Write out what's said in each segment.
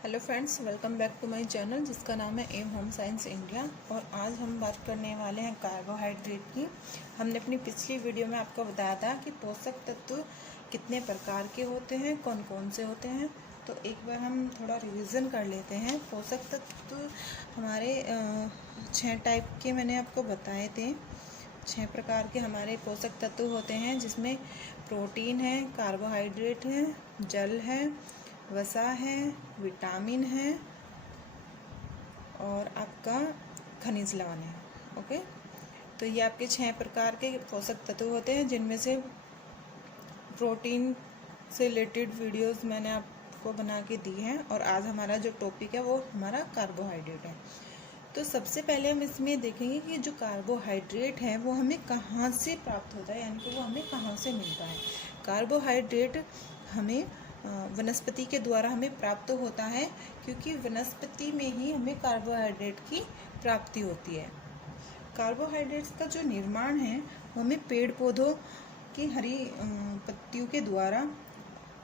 Hello friends, welcome back to my channel जिसका नाम है एम होम साइंस इंडिया। और आज हम बात करने वाले हैं कार्बोहाइड्रेट की। हमने अपनी पिछली वीडियो में आपको बताया था कि पोषक तत्व कितने प्रकार के होते हैं, कौन कौन से होते हैं। तो एक बार हम थोड़ा रिवीजन कर लेते हैं। पोषक तत्व हमारे 6 टाइप के मैंने आपको बताए थे। 6 प्रकार के हमारे पोषक तत्व होते हैं, जिसमें प्रोटीन है, कार्बोहाइड्रेट है, जल है, वसा है, विटामिन है और आपका खनिज लवण है। ओके, तो ये आपके 6 प्रकार के पोषक तत्व होते हैं, जिनमें से प्रोटीन से रिलेटेड वीडियोस मैंने आपको बना के दी हैं। और आज हमारा जो टॉपिक है वो हमारा कार्बोहाइड्रेट है। तो सबसे पहले हम इसमें देखेंगे कि जो कार्बोहाइड्रेट है वो हमें कहाँ से प्राप्त होता है, यानी कि वो हमें कहाँ से मिलता है। कार्बोहाइड्रेट हमें वनस्पति के द्वारा हमें प्राप्त होता है, क्योंकि वनस्पति में ही हमें कार्बोहाइड्रेट की प्राप्ति होती है। कार्बोहाइड्रेट्स का जो निर्माण है वो हमें पेड़ पौधों की हरी पत्तियों के द्वारा,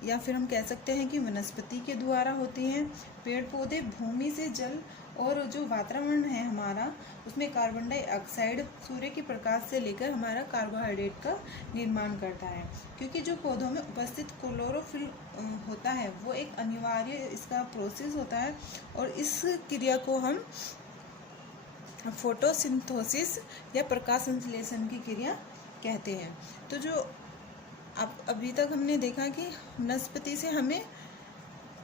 या फिर हम कह सकते हैं कि वनस्पति के द्वारा होती हैं। पेड़ पौधे भूमि से जल और जो वातावरण है हमारा, उसमें कार्बन डाइऑक्साइड सूर्य के प्रकाश से लेकर हमारा कार्बोहाइड्रेट का निर्माण करता है। क्योंकि जो पौधों में उपस्थित क्लोरोफिल होता है वो एक अनिवार्य इसका प्रोसेस होता है, और इस क्रिया को हम फोटोसिंथेसिस या प्रकाश संश्लेषण की क्रिया कहते हैं। तो जो अब अभी तक हमने देखा कि वनस्पति से हमें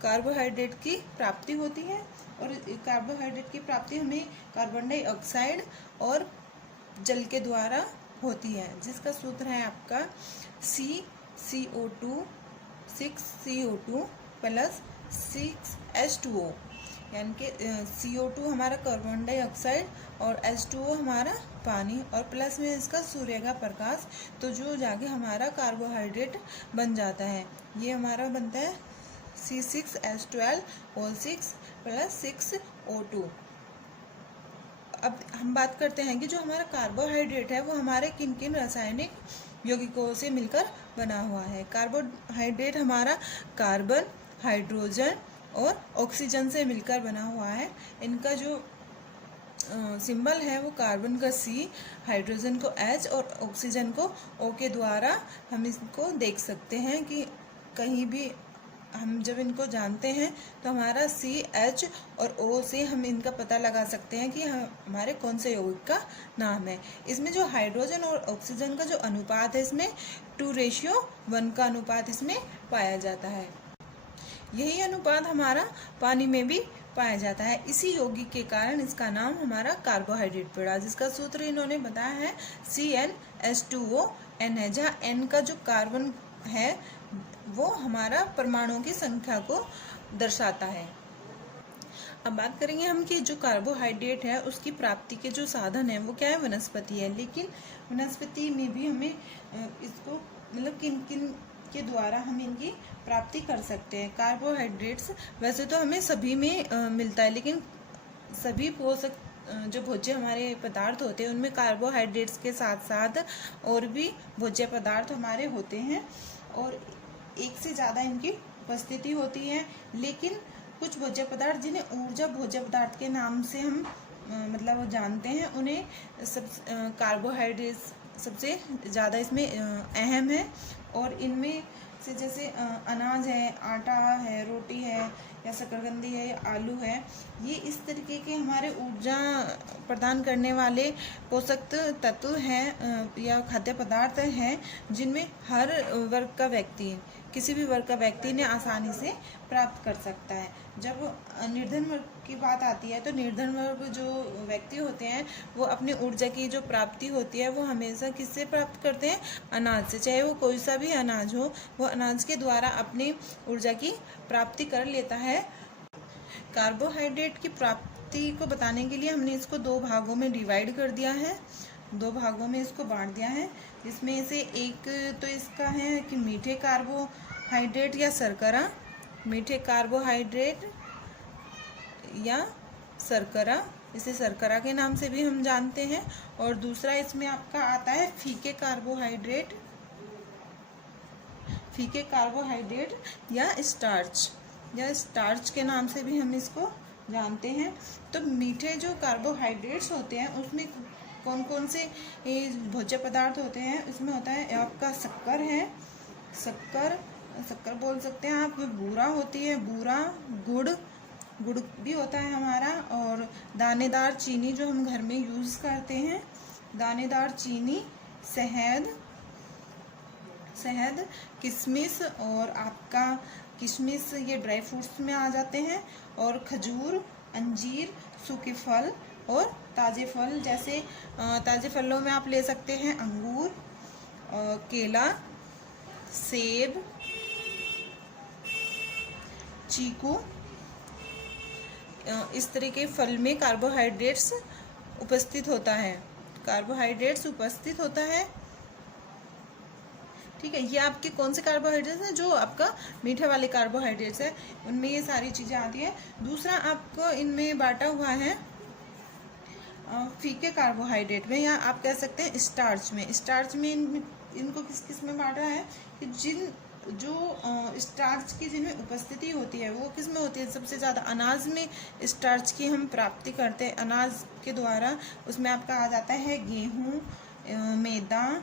कार्बोहाइड्रेट की प्राप्ति होती है, और कार्बोहाइड्रेट की प्राप्ति हमें कार्बन डाइऑक्साइड और जल के द्वारा होती है, जिसका सूत्र है आपका CCO2 6CO2 प्लस 6H2O, यानी कि CO2 हमारा कार्बन डाइऑक्साइड और H2O हमारा पानी, और प्लस में इसका सूर्य का प्रकाश, तो जो जाके हमारा कार्बोहाइड्रेट बन जाता है। ये हमारा बनता है C6H12O6 प्लस 6O2। अब हम बात करते हैं कि जो हमारा कार्बोहाइड्रेट है वो हमारे किन किन रासायनिक यौगिकों से मिलकर बना हुआ है। कार्बोहाइड्रेट हमारा कार्बन, हाइड्रोजन और ऑक्सीजन से मिलकर बना हुआ है। इनका जो सिंबल है वो कार्बन का C, हाइड्रोजन को H और ऑक्सीजन को O के द्वारा हम इसको देख सकते हैं। कि कहीं भी हम जब इनको जानते हैं तो हमारा C, H और O से हम इनका पता लगा सकते हैं कि हमारे कौन से यौगिक का नाम है। इसमें जो हाइड्रोजन और ऑक्सीजन का जो अनुपात है, इसमें 2:1 का अनुपात इसमें पाया जाता है। यही अनुपात हमारा पानी में भी पाया जाता है। इसी यौगिक के कारण इसका नाम हमारा कार्बोहाइड्रेट पड़ा, जिसका सूत्र इन्होंने बताया है CnH2ON है, जहाँ N का जो कार्बन है वो हमारा परमाणुओं की संख्या को दर्शाता है। अब बात करेंगे हम कि जो कार्बोहाइड्रेट है उसकी प्राप्ति के जो साधन है वो क्या है, वनस्पति है। लेकिन वनस्पति में भी हमें इसको मतलब किन किन के द्वारा हम इनकी प्राप्ति कर सकते हैं। कार्बोहाइड्रेट्स वैसे तो हमें सभी में मिलता है, लेकिन सभी पोषक जो भोज्य हमारे पदार्थ होते हैं उनमें कार्बोहाइड्रेट्स के साथ साथ और भी भोज्य पदार्थ हमारे होते हैं, और एक से ज़्यादा इनकी उपस्थिति होती है। लेकिन कुछ भोज्य पदार्थ जिन्हें ऊर्जा भोज्य पदार्थ के नाम से हम मतलब जानते हैं, उन्हें कार्बोहाइड्रेट्स सबसे ज़्यादा इसमें अहम है। और इनमें से जैसे अनाज है, आटा है, रोटी है, या शकरकंदी है, या आलू है, ये इस तरीके के हमारे ऊर्जा प्रदान करने वाले पोषक तत्व हैं या खाद्य पदार्थ हैं, जिनमें हर वर्ग का व्यक्ति, किसी भी वर्ग का व्यक्ति ने आसानी से प्राप्त कर सकता है। जब निर्धन वर्ग की बात आती है तो निर्धन वर्ग जो व्यक्ति होते हैं वो अपनी ऊर्जा की जो प्राप्ति होती है वो हमेशा किससे प्राप्त करते हैं, अनाज से। चाहे वो कोई सा भी अनाज हो, वो अनाज के द्वारा अपनी ऊर्जा की प्राप्ति कर लेता है। कार्बोहाइड्रेट की प्राप्ति को बताने के लिए हमने इसको 2 भागों में डिवाइड कर दिया है, 2 भागों में इसको बांट दिया है। इसमें से एक तो इसका है कि मीठे कार्बोहाइड्रेट या शर्करा, मीठे कार्बोहाइड्रेट या शर्करा, इसे शर्करा के नाम से भी हम जानते हैं। और दूसरा इसमें आपका आता है फीके कार्बोहाइड्रेट या स्टार्च। या स्टार्च के नाम से भी हम इसको जानते हैं। तो मीठे जो कार्बोहाइड्रेट्स होते हैं उसमें कौन कौन से भोज्य पदार्थ होते हैं? इसमें होता है आपका शक्कर है, शक्कर बोल सकते हैं आप, बूरा होती है, बूरा, गुड़ भी होता है हमारा, और दानेदार चीनी जो हम घर में यूज़ करते हैं, दानेदार चीनी, शहद, किशमिश, और आपका किशमिश ये ड्राई फ्रूट्स में आ जाते हैं, और खजूर, अंजीर, सूखे फल और ताज़े फल। जैसे ताज़े फलों में आप ले सकते हैं अंगूर, केला, सेब, चीकू। इस तरह के फल में कार्बोहाइड्रेट्स उपस्थित होता है, ठीक है। ये आपके कौन से कार्बोहाइड्रेट्स हैं? जो आपका मीठे वाले कार्बोहाइड्रेट्स है उनमें ये सारी चीज़ें आती हैं। दूसरा आपको इनमें बांटा हुआ है फीके कार्बोहाइड्रेट में, या आप कह सकते हैं स्टार्च में इनको किस किस में बांटा है कि स्टार्च की जिनमें उपस्थिति होती है वो किस में होती है? सबसे ज़्यादा अनाज में स्टार्च की हम प्राप्ति करते हैं, अनाज के द्वारा। उसमें आपका आ जाता है गेहूँ, मैदा,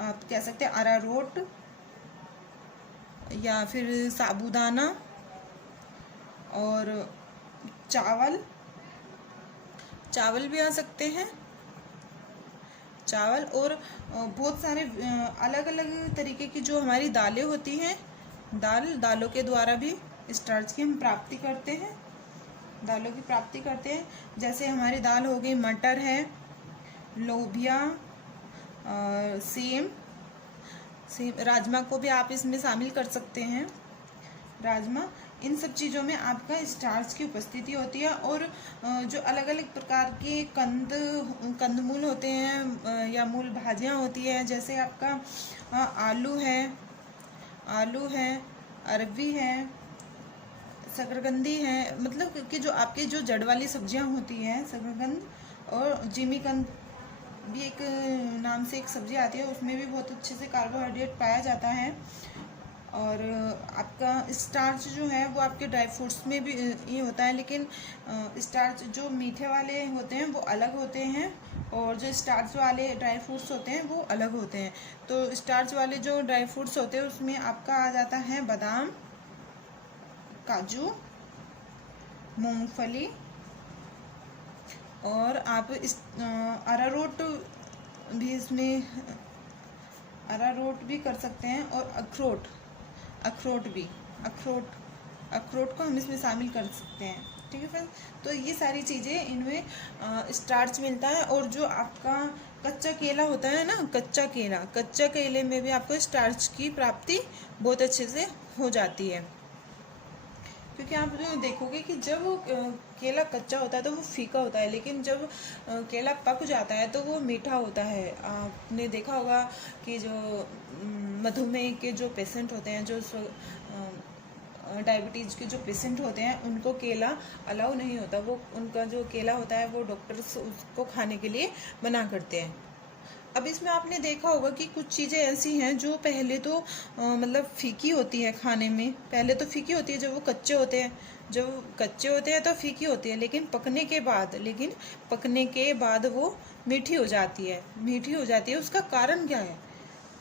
आप कह सकते हैं अरारोट, या फिर साबूदाना, और चावल भी आ सकते हैं, चावल, और बहुत सारे अलग अलग तरीके की जो हमारी दालें होती हैं, दालों के द्वारा भी स्टार्च की हम प्राप्ति करते हैं। जैसे हमारी दाल हो गई मटर है, लोबिया, सेम, राजमा को भी आप इसमें शामिल कर सकते हैं, राजमा। इन सब चीज़ों में आपका स्टार्च की उपस्थिति होती है। और जो अलग अलग प्रकार के कंदमूल होते हैं या मूल भाजियाँ होती हैं, जैसे आपका आलू है, अरबी है, शकरकंदी है, मतलब कि जो आपकी जो जड़ वाली सब्जियां होती हैं, शकरकंद, और जिमीकंद भी एक नाम से एक सब्जी आती है, उसमें भी बहुत अच्छे से कार्बोहाइड्रेट पाया जाता है। और आपका स्टार्च जो है वो आपके ड्राई फ्रूट्स में भी ये होता है, लेकिन स्टार्च जो मीठे वाले होते हैं वो अलग होते हैं, और जो स्टार्च वाले ड्राई फ्रूट्स होते हैं वो अलग होते हैं। तो स्टार्च वाले जो ड्राई फ्रूट्स होते हैं उसमें आपका आ जाता है बादाम, काजू, मूंगफली, और आप इस अरारोट भी कर सकते हैं, और अखरोट को हम इसमें शामिल कर सकते हैं, ठीक है फ्रेंड्स। तो ये सारी चीज़ें इनमें स्टार्च मिलता है। और जो आपका कच्चा केला होता है ना, कच्चा केले में भी आपको स्टार्च की प्राप्ति बहुत अच्छे से हो जाती है, क्योंकि आप जो देखोगे कि जब केला कच्चा होता है तो वो फीका होता है, लेकिन जब केला पक जाता है तो वो मीठा होता है। आपने देखा होगा कि जो मधुमेह के जो पेशेंट होते हैं, जो डायबिटीज़ के जो पेशेंट होते हैं, उनको केला अलाउ नहीं होता, वो उनका जो केला होता है वो डॉक्टर्स उसको खाने के लिए मना करते हैं। अब इसमें आपने देखा होगा कि कुछ चीज़ें ऐसी हैं जो पहले तो मतलब फीकी होती है खाने में, पहले तो फीकी होती है जब वो कच्चे होते हैं, तो फीकी होती है, लेकिन पकने के बाद वो मीठी हो जाती है। उसका कारण क्या है?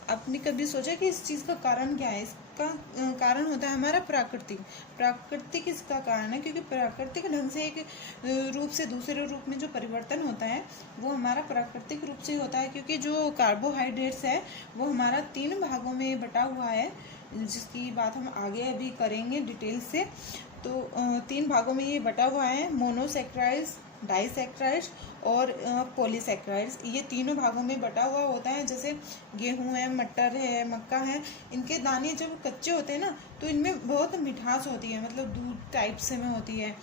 आपने कभी सोचा कि इस चीज़ का कारण क्या है? इसका कारण होता है हमारा प्राकृतिक इसका कारण है, क्योंकि प्राकृतिक ढंग से एक रूप से दूसरे रूप में जो परिवर्तन होता है वो हमारा प्राकृतिक रूप से होता है, क्योंकि जो कार्बोहाइड्रेट्स है वो हमारा 3 भागों में बटा हुआ है, जिसकी बात हम आगे अभी करेंगे डिटेल से। तो 3 भागों में ये बटा हुआ है, मोनोसैक्राइड्स, डाइसैक्राइड्स और पॉलीसैक्राइड्स। ये तीनों भागों में बटा हुआ होता है। जैसे गेहूं है, मटर है, मक्का है, इनके दाने जब कच्चे होते हैं ना तो इनमें बहुत मिठास होती है, मतलब दूध टाइप से में होती है।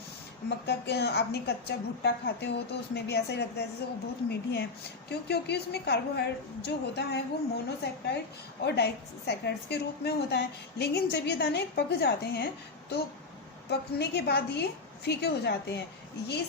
मक्का के आपने कच्चा भुट्टा खाते हो तो उसमें भी ऐसा ही लगता है जैसे वो बहुत मीठी है, क्योंकि उसमें कार्बोहाइड्रेट जो होता है वो मोनोसैक्राइड और डाइसैक्राइड्स के रूप में होता है। लेकिन जब ये दाने पक जाते हैं तो पकने के बाद ये फीके हो जाते हैं। ये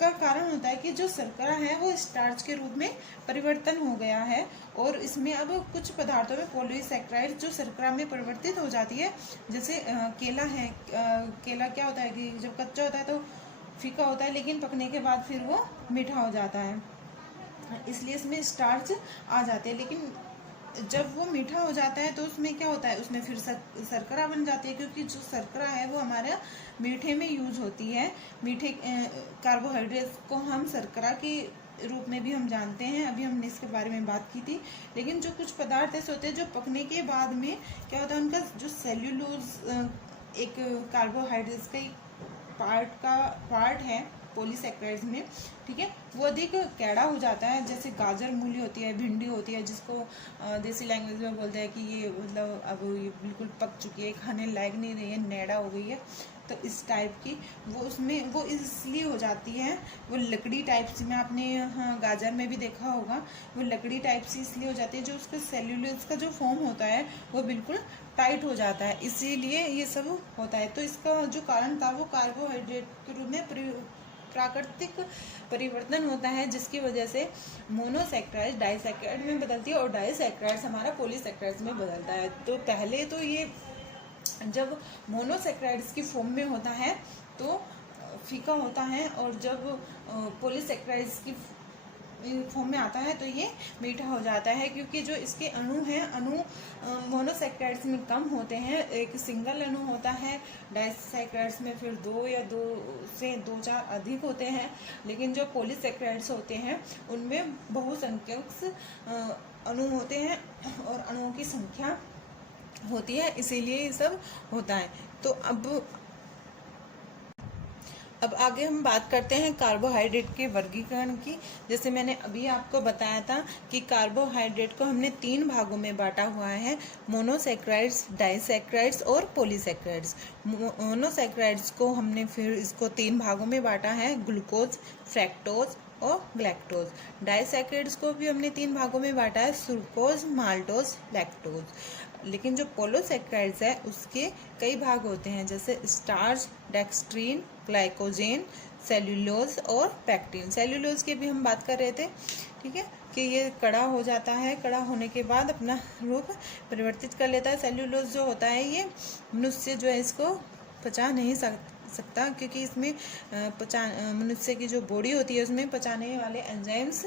का कारण होता है कि जो शर्करा है वो स्टार्च के रूप में परिवर्तन हो गया है, और इसमें अब कुछ पदार्थों में पॉलीसैकेराइड जो शर्करा में परिवर्तित हो जाती है। जैसे केला है, केला क्या होता है कि जब कच्चा होता है तो फीका होता है, लेकिन पकने के बाद फिर वो मीठा हो जाता है, इसलिए इसमें स्टार्च आ जाते हैं। लेकिन जब वो मीठा हो जाता है तो उसमें क्या होता है, उसमें फिर शर्करा बन जाती है, क्योंकि जो शर्करा है वो हमारा मीठे में यूज होती है। मीठे कार्बोहाइड्रेट को हम शर्करा के रूप में भी हम जानते हैं, अभी हमने इसके बारे में बात की थी। लेकिन जो कुछ पदार्थ ऐसे होते हैं जो पकने के बाद में क्या होता है, उनका जो सेल्यूलोज एक कार्बोहाइड्रेट्स का एक पार्ट है पॉलीसैकेराइड्स में, ठीक है, वो अधिक कैड़ा हो जाता है। जैसे गाजर मूली होती है, भिंडी होती है, जिसको देसी लैंग्वेज में बोलते हैं कि ये मतलब अब ये बिल्कुल पक चुकी है, खाने लायक नहीं रही है, नेड़ा हो गई है, तो इस टाइप की वो उसमें वो इसलिए हो जाती है, वो लकड़ी टाइप से, में आपने हाँ गाजर में भी देखा होगा, वो लकड़ी टाइप से इसलिए हो जाती है, जो उसका सेल्यूलोज का जो फॉर्म होता है वो बिल्कुल टाइट हो जाता है, इसीलिए ये सब होता है। तो इसका जो कारण था वो कार्बोहाइड्रेट के रूप में प्राकृतिक परिवर्तन होता है, जिसकी वजह से मोनोसैकेराइड डाइसैकेराइड में बदलती है, और डाइसैकेराइड हमारा पॉलीसैकेराइड में बदलता है। तो पहले तो ये जब मोनोसैकेराइड्स की फॉर्म में होता है तो फीका होता है, और जब पॉलीसैकेराइड्स की फॉर्म में आता है तो ये मीठा हो जाता है, क्योंकि जो इसके अणु हैं, अणु मोनोसैकेराइड्स में कम होते हैं, एक सिंगल अणु होता है, डाइसैकेराइड्स में फिर 2 या 2 से 2-4 अधिक होते हैं। लेकिन जो पॉलीसैकेराइड्स होते हैं उनमें बहुसंख्यक अणु होते हैं, और अणुओं की संख्या होती है, इसीलिए ये सब होता है। तो अब आगे हम बात करते हैं कार्बोहाइड्रेट के वर्गीकरण की। जैसे मैंने अभी आपको बताया था कि कार्बोहाइड्रेट को हमने 3 भागों में बांटा हुआ है, मोनोसैकेराइड्स, डाइसैकेराइड्स और पॉलीसैकेराइड्स। मोनोसैकेराइड्स को हमने फिर इसको 3 भागों में बांटा है, ग्लूकोज, फ्रैक्टोज और ग्लैक्टोज। डाइसैकेराइड्स को भी हमने 3 भागों में बांटा है, सुक्रोज, माल्टोज, लैक्टोज। लेकिन जो पॉलीसैकेराइड्स है उसके कई भाग होते हैं, जैसे स्टार्च, डेक्स्ट्रीन, ग्लाइकोजेन, सेल्यूलोज और पैक्टिन। सेल्यूलोज की भी हम बात कर रहे थे, ठीक है, कि ये कड़ा हो जाता है, कड़ा होने के बाद अपना रूप परिवर्तित कर लेता है। सेल्यूलोज जो होता है ये मनुष्य जो है इसको पचा नहीं सकता, क्योंकि इसमें मनुष्य की जो बॉडी होती है उसमें पचाने वाले एंजाइम्स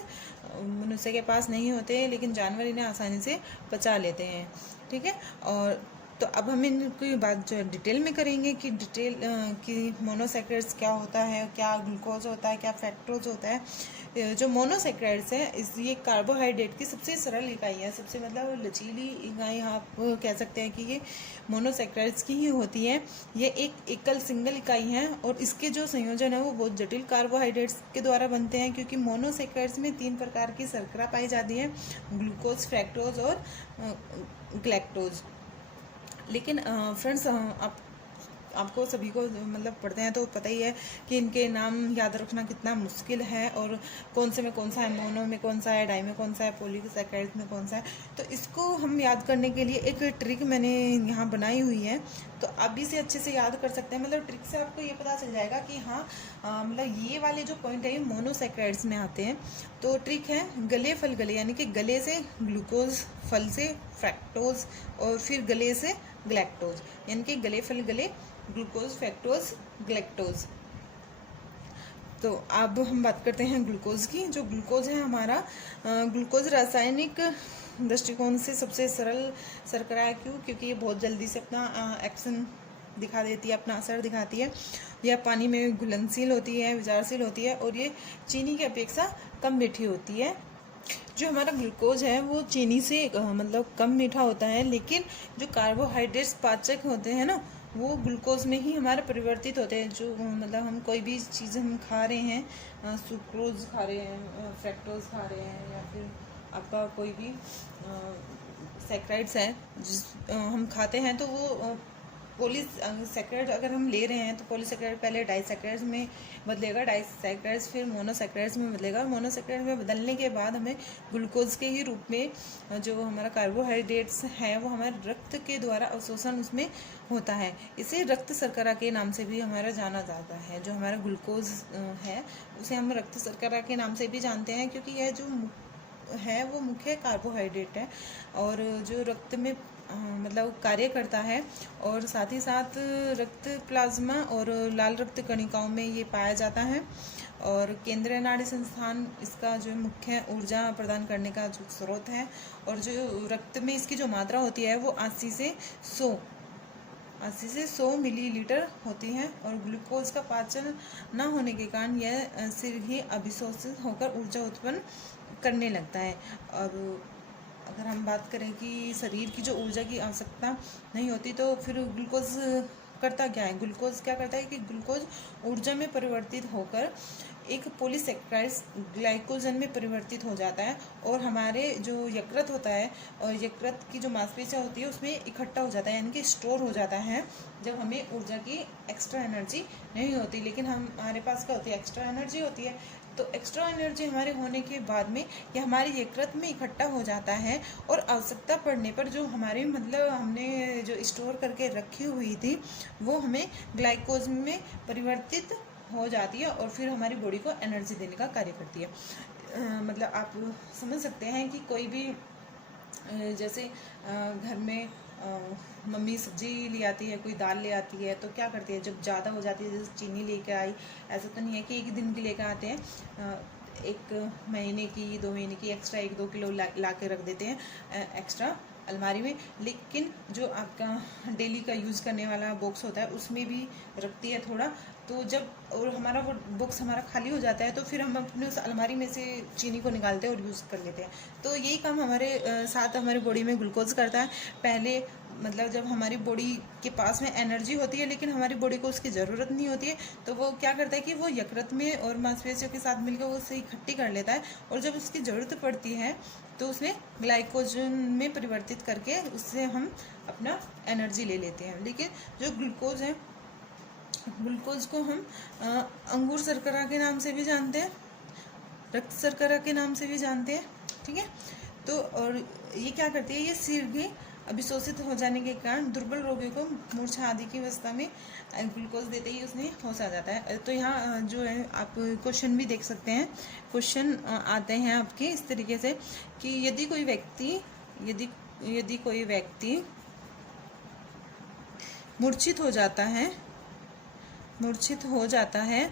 मनुष्य के पास नहीं होते, लेकिन जानवर इन्हें आसानी से पचा लेते हैं, ठीक है। और तो अब हम इनकी बात जो है डिटेल में करेंगे कि कि मोनोसैकेराइड्स क्या होता है, क्या ग्लूकोज होता है, क्या फ्रैक्टोज होता है। जो मोनोसैकेराइड्स है ये कार्बोहाइड्रेट की सबसे सरल इकाई है, सबसे मतलब लचीली इकाई आप कह सकते हैं कि ये मोनोसैकेराइड्स की ही होती है। ये एक एकल सिंगल इकाई है, और इसके जो संयोजन है वो बहुत जटिल कार्बोहाइड्रेट्स के द्वारा बनते हैं, क्योंकि मोनोसैकेराइड्स में 3 प्रकार की शर्करा पाई जाती है, ग्लूकोज, फ्रैक्टोज और ग्लैक्टोज। लेकिन फ्रेंड्स आपको सभी को मतलब पढ़ते हैं तो पता ही है कि इनके नाम याद रखना कितना मुश्किल है, और कौन से में कौन सा है, मोनो में कौन सा है, डाई में कौन सा है, पॉलीसैकेराइड्स में कौन सा है। तो इसको हम याद करने के लिए एक ट्रिक मैंने यहाँ बनाई हुई है, तो आप भी इसे अच्छे से याद कर सकते हैं। मतलब ट्रिक से आपको ये पता चल जाएगा कि हाँ मतलब ये वाले जो पॉइंट है ये मोनोसैकेराइड्स में आते हैं। तो ट्रिक है गले फल गले, यानी कि गले से ग्लूकोज, फल से फ्रैक्टोज और फिर गले से ग्लैक्टोज, यानी कि गले फल गले, ग्लूकोज, फ्रैक्टोज, ग्लैक्टोज। तो अब हम बात करते हैं ग्लूकोज की। जो ग्लूकोज है हमारा, ग्लूकोज रासायनिक दृष्टिकोण से सबसे सरल शर्करा है। क्योंकि ये बहुत जल्दी से अपना एक्शन दिखा देती है, अपना असर दिखाती है। यह पानी में घुलनशील होती है, विचारशील होती है, और ये चीनी की अपेक्षा कम मीठी होती है। जो हमारा ग्लूकोज है वो चीनी से मतलब कम मीठा होता है, लेकिन जो कार्बोहाइड्रेट्स पाचक होते हैं ना, वो ग्लूकोज में ही हमारे परिवर्तित होते हैं। जो मतलब हम कोई भी चीज़ हम खा रहे हैं, सुक्रोज खा रहे हैं, फ्रैक्टोज खा रहे हैं, या फिर आपका कोई भी सैकेराइड्स है जिस हम खाते हैं, तो वो पॉलीसैकेराइड अगर हम ले रहे हैं तो पॉलीसैकेराइड पहले डाइसैकेराइड्स में बदलेगा, डाइसैकेराइड्स फिर मोनोसैकेराइड्स में बदलेगा। मोनोसैकेराइड में बदलने के बाद हमें ग्लूकोज के ही रूप में जो हमारा कार्बोहाइड्रेट्स है वो हमारे रक्त के द्वारा अवशोषण उसमें होता है। इसे रक्त शर्करा के नाम से भी हमारा जाना जाता है। जो हमारा ग्लूकोज है उसे हम रक्त शर्करा के नाम से भी जानते हैं, क्योंकि यह जो है वो मुख्य कार्बोहाइड्रेट है और जो रक्त में मतलब कार्य करता है, और साथ ही साथ रक्त प्लाज्मा और लाल रक्त कणिकाओं में ये पाया जाता है। और केंद्रीय नाड़ी संस्थान इसका जो मुख्य ऊर्जा प्रदान करने का जो स्रोत है, और जो रक्त में इसकी जो मात्रा होती है वो 80 से 100 मिलीलीटर होती है। और ग्लूकोज का पाचन न होने के कारण यह सिर ही अभिशोषित होकर ऊर्जा उत्पन्न करने लगता है। अब अगर हम बात करें कि शरीर की जो ऊर्जा की आवश्यकता नहीं होती तो फिर ग्लूकोज करता क्या है? ग्लूकोज क्या करता है कि ग्लूकोज ऊर्जा में परिवर्तित होकर एक पॉलीसैकेराइड्स ग्लाइकोजन में परिवर्तित हो जाता है और हमारे जो यकृत होता है और यकृत की जो मांसपेशियां होती है उसमें इकट्ठा हो जाता है, यानी कि स्टोर हो जाता है जब हमें ऊर्जा की एक्स्ट्रा एनर्जी नहीं होती। लेकिन हमारे पास क्या होती है? एक्स्ट्रा एनर्जी होती है। तो एक्स्ट्रा एनर्जी हमारे होने के बाद में यह हमारे यकृत में इकट्ठा हो जाता है और आवश्यकता पड़ने पर जो हमारी मतलब हमने जो स्टोर करके रखी हुई थी वो हमें ग्लाइकोज में परिवर्तित हो जाती है और फिर हमारी बॉडी को एनर्जी देने का कार्य करती है। मतलब आप समझ सकते हैं कि कोई भी जैसे घर में मम्मी सब्जी ले आती है, कोई दाल ले आती है, तो क्या करती है जब ज़्यादा हो जाती है, जैसे चीनी लेकर आई, ऐसा तो नहीं है कि एक दिन की लेकर आते हैं, 1 महीने की 2 महीने की एक्स्ट्रा 1-2 किलो ला के रख देते हैं एक्स्ट्रा अलमारी में। लेकिन जो आपका डेली का यूज़ करने वाला बॉक्स होता है उसमें भी रखती है थोड़ा। तो जब और हमारा वो बॉक्स हमारा खाली हो जाता है तो फिर हम अपने उस अलमारी में से चीनी को निकालते हैं और यूज़ कर लेते हैं। तो यही काम हमारे साथ हमारे बॉडी में ग्लूकोज करता है। पहले मतलब जब हमारी बॉडी के पास में एनर्जी होती है लेकिन हमारी बॉडी को उसकी ज़रूरत नहीं होती है, तो वो क्या करता है कि वो यकृत में और मांसपेशियों के साथ मिलकर वो उसे इकट्ठी कर लेता है और जब उसकी ज़रूरत पड़ती है तो उसमें ग्लाइकोजन में परिवर्तित करके उससे हम अपना एनर्जी ले लेते हैं। लेकिन जो ग्लूकोज है, ग्लूकोज को हम अंगूर शर्करा के नाम से भी जानते हैं, रक्त शर्करा के नाम से भी जानते हैं, ठीक है। तो और ये क्या करती है? ये सिर भी अभिशोषित हो जाने के कारण दुर्बल रोगियों को मूर्छा आदि की अवस्था में ग्लूकोज देते ही उसमें होश आ जाता है। तो यहाँ जो है आप क्वेश्चन भी देख सकते हैं। क्वेश्चन आते हैं आपके इस तरीके से कि यदि कोई व्यक्ति मूर्छित हो जाता है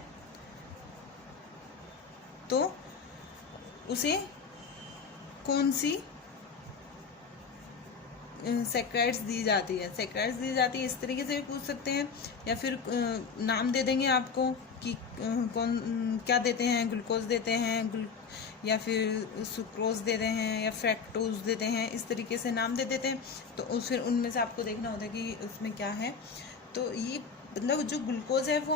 तो उसे कौन सी सैकेराइड्स दी जाती है? सैकेराइड्स दी जाती है, इस तरीके से भी पूछ सकते हैं, या फिर नाम दे देंगे आपको कि कौन क्या देते हैं, ग्लूकोज देते हैं या फिर सुक्रोज देते हैं या फ्रैक्टोज देते हैं, इस तरीके से नाम दे देते हैं। तो फिर उनमें से आपको देखना होता है कि उसमें क्या है। तो ये मतलब जो ग्लूकोज है वो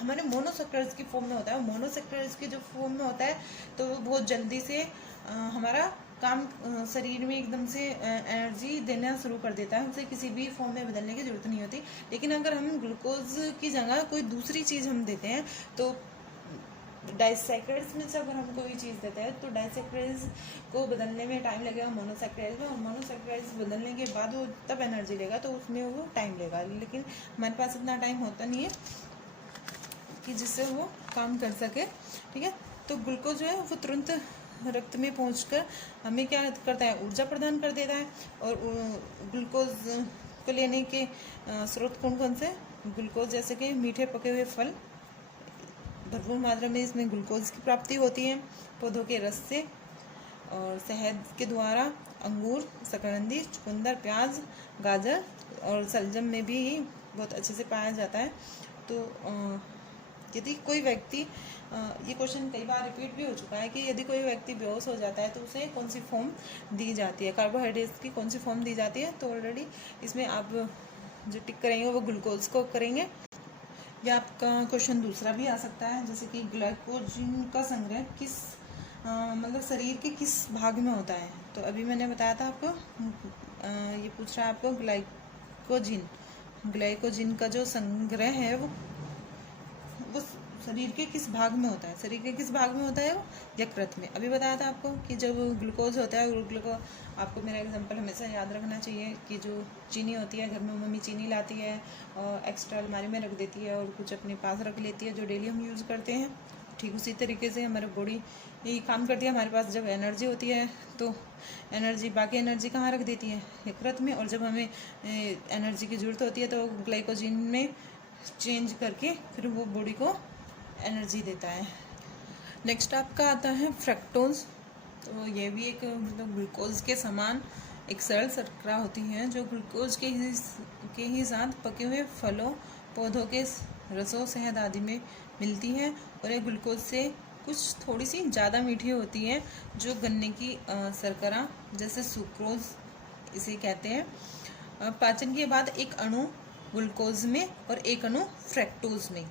हमारे मोनोसैकेराइड्स की फॉर्म में होता है। मोनोसैकेराइड्स की जो फॉर्म में होता है तो वो बहुत जल्दी से हमारा काम शरीर में एकदम से एनर्जी देना शुरू कर देता है, उसे किसी भी फॉर्म में बदलने की ज़रूरत नहीं होती। लेकिन अगर हम ग्लूकोज की जगह कोई दूसरी चीज़ हम देते हैं तो डाइसैकेराइड्स में से अगर हम कोई चीज़ देते हैं तो डाइसैकेराइड्स को बदलने में टाइम लगेगा मोनोसैकेराइड्स में, और मोनोसैकेराइड्स बदलने के बाद वो तब एनर्जी लेगा, तो उसमें वो टाइम लेगा। लेकिन हमारे पास इतना टाइम होता नहीं है कि जिससे वो काम कर सके, ठीक है। तो ग्लूकोज जो है वो तुरंत रक्त में पहुंचकर हमें क्या करता है? ऊर्जा प्रदान कर देता है। और ग्लूकोज को लेने के स्रोत कौन कौन से? ग्लूकोज जैसे कि मीठे पके हुए फल, भरपूर मात्रा में इसमें ग्लूकोज की प्राप्ति होती है, पौधों के रस से, और शहद के द्वारा अंगूर, शकरकंदी, चुकंदर, प्याज, गाजर और सलजम में भी बहुत अच्छे से पाया जाता है। तो यदि कोई व्यक्ति, ये क्वेश्चन कई बार रिपीट भी हो चुका है कि यदि कोई व्यक्ति बेहोश हो जाता है तो उसे कौन सी फॉर्म दी जाती है, कार्बोहाइड्रेट्स की कौन सी फॉर्म दी जाती है? तो ऑलरेडी इसमें आप जो टिक करेंगे वो ग्लूकोज को करेंगे। या आपका क्वेश्चन दूसरा भी आ सकता है, जैसे कि ग्लाइकोजन का संग्रह किस मतलब शरीर के किस भाग में होता है? तो अभी मैंने बताया था आपको, ये पूछ रहा है आपको ग्लाइकोजिन का जो संग्रह है वो शरीर के किस भाग में होता है? शरीर के किस भाग में होता है? वो यकृत में। अभी बताया था आपको कि जब ग्लूकोज होता है, आपको मेरा एग्जांपल हमेशा याद रखना चाहिए कि जो चीनी होती है, घर में मम्मी चीनी लाती है और एक्स्ट्रा अलमारी में रख देती है और कुछ अपने पास रख लेती है, जो डेली हम यूज़ करते हैं। ठीक उसी तरीके से हमारी बॉडी यही काम करती है। हमारे पास जब एनर्जी होती है तो बाकी एनर्जी कहाँ रख देती है? यकृत में। और जब हमें एनर्जी की ज़रूरत होती है तो ग्लाइकोजिन में चेंज करके फिर वो बॉडी को एनर्जी देता है। नेक्स्ट आपका आता है फ्रक्टोज। तो ये भी एक मतलब ग्लूकोज के समान एक सरल शर्करा होती है जो ग्लूकोज के ही साथ पके हुए फलों, पौधों के रसों, शहद आदि में मिलती है। और ये ग्लूकोज से कुछ थोड़ी सी ज़्यादा मीठी होती है, जो गन्ने की शर्करा जैसे सुक्रोज इसे कहते हैं। पाचन के बाद एक अणु ग्लूकोज में और एक अणु फ्रक्टोज में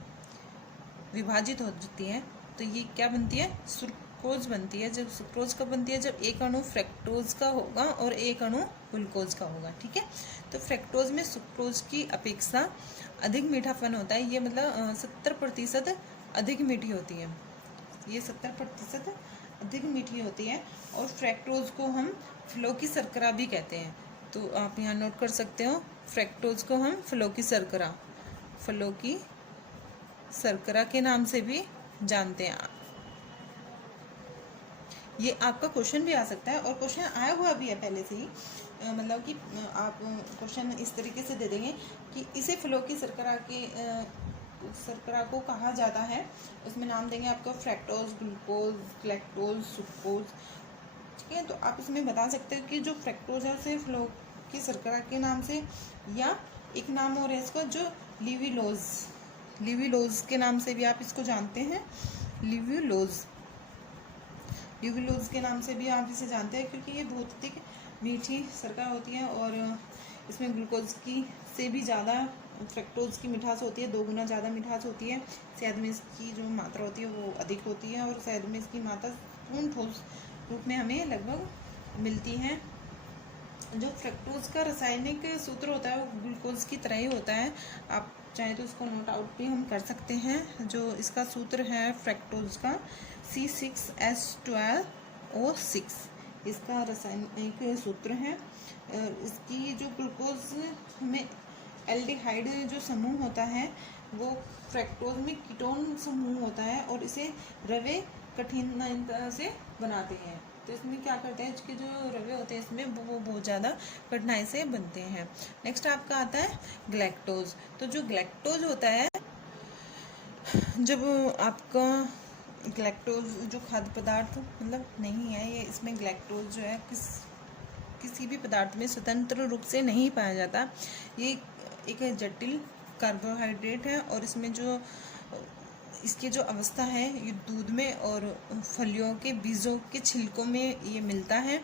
विभाजित हो जाती है, तो ये क्या बनती है? सुक्रोज बनती है। जब सुक्रोज कब बनती है? जब एक अणु फ्रक्टोज का होगा और एक अणु ग्लूकोज का होगा। ठीक है, तो फ्रक्टोज में सुक्रोज की अपेक्षा अधिक मीठापन होता है। ये मतलब 70% अधिक मीठी होती है। ये 70% अधिक मीठी होती है। और फ्रक्टोज को हम फलों की शर्करा भी कहते हैं। तो आप यहाँ नोट कर सकते हो, फ्रक्टोज को हम फलों की शर्करा के नाम से भी जानते हैं। ये आपका क्वेश्चन भी आ सकता है और क्वेश्चन आया हुआ भी है पहले से ही। मतलब कि आप क्वेश्चन इस तरीके से दे देंगे कि इसे फलों की शर्करा को कहा जाता है। उसमें नाम देंगे आपको फ्रक्टोज, ग्लूकोज, लैक्टोज, सुक्रोज। ठीक है, तो आप इसमें बता सकते हो कि जो फ्रक्टोज है उसे फलों की शर्करा के नाम से, या एक नाम और है इसको जो लिविलोज के नाम से भी आप इसको जानते हैं। लिविलोज के नाम से भी आप इसे जानते हैं, क्योंकि ये बहुत अधिक मीठी शर्करा होती है और इसमें ग्लूकोज की से भी ज़्यादा फ्रक्टोज की मिठास होती है, 2 गुना ज़्यादा मिठास होती है। शहद में इसकी जो मात्रा होती है वो अधिक होती है और शहद में इसकी मात्रा पूर्ण ठोस रूप में हमें लगभग मिलती है। जो फ्रक्टोज का रासायनिक सूत्र होता है वो ग्लूकोज की तरह ही होता है। आप चाहे तो उसको नोट आउट भी हम कर सकते हैं। जो इसका सूत्र है फ्रक्टोज का C6H12O6, इसका रासायनिक सूत्र है। इसकी जो ग्लूकोज में एल्डिहाइड जो समूह होता है वो फ्रक्टोज में कीटोन समूह होता है और इसे रवे कठिनाई से बनाते हैं। तो इसमें क्या करते हैं, इसके जो रवे होते हैं इसमें वो बहुत ज़्यादा कठिनाई से बनते हैं। नेक्स्ट आपका आता है ग्लैक्टोज। तो जो ग्लैक्टोज होता है, जब आपका ग्लैक्टोज जो खाद्य पदार्थ मतलब नहीं है, ये इसमें ग्लैक्टोज जो है किसी भी पदार्थ में स्वतंत्र रूप से नहीं पाया जाता। ये एक जटिल कार्बोहाइड्रेट है और इसमें जो इसकी जो अवस्था है ये दूध में और फलियों के बीजों के छिलकों में ये मिलता है।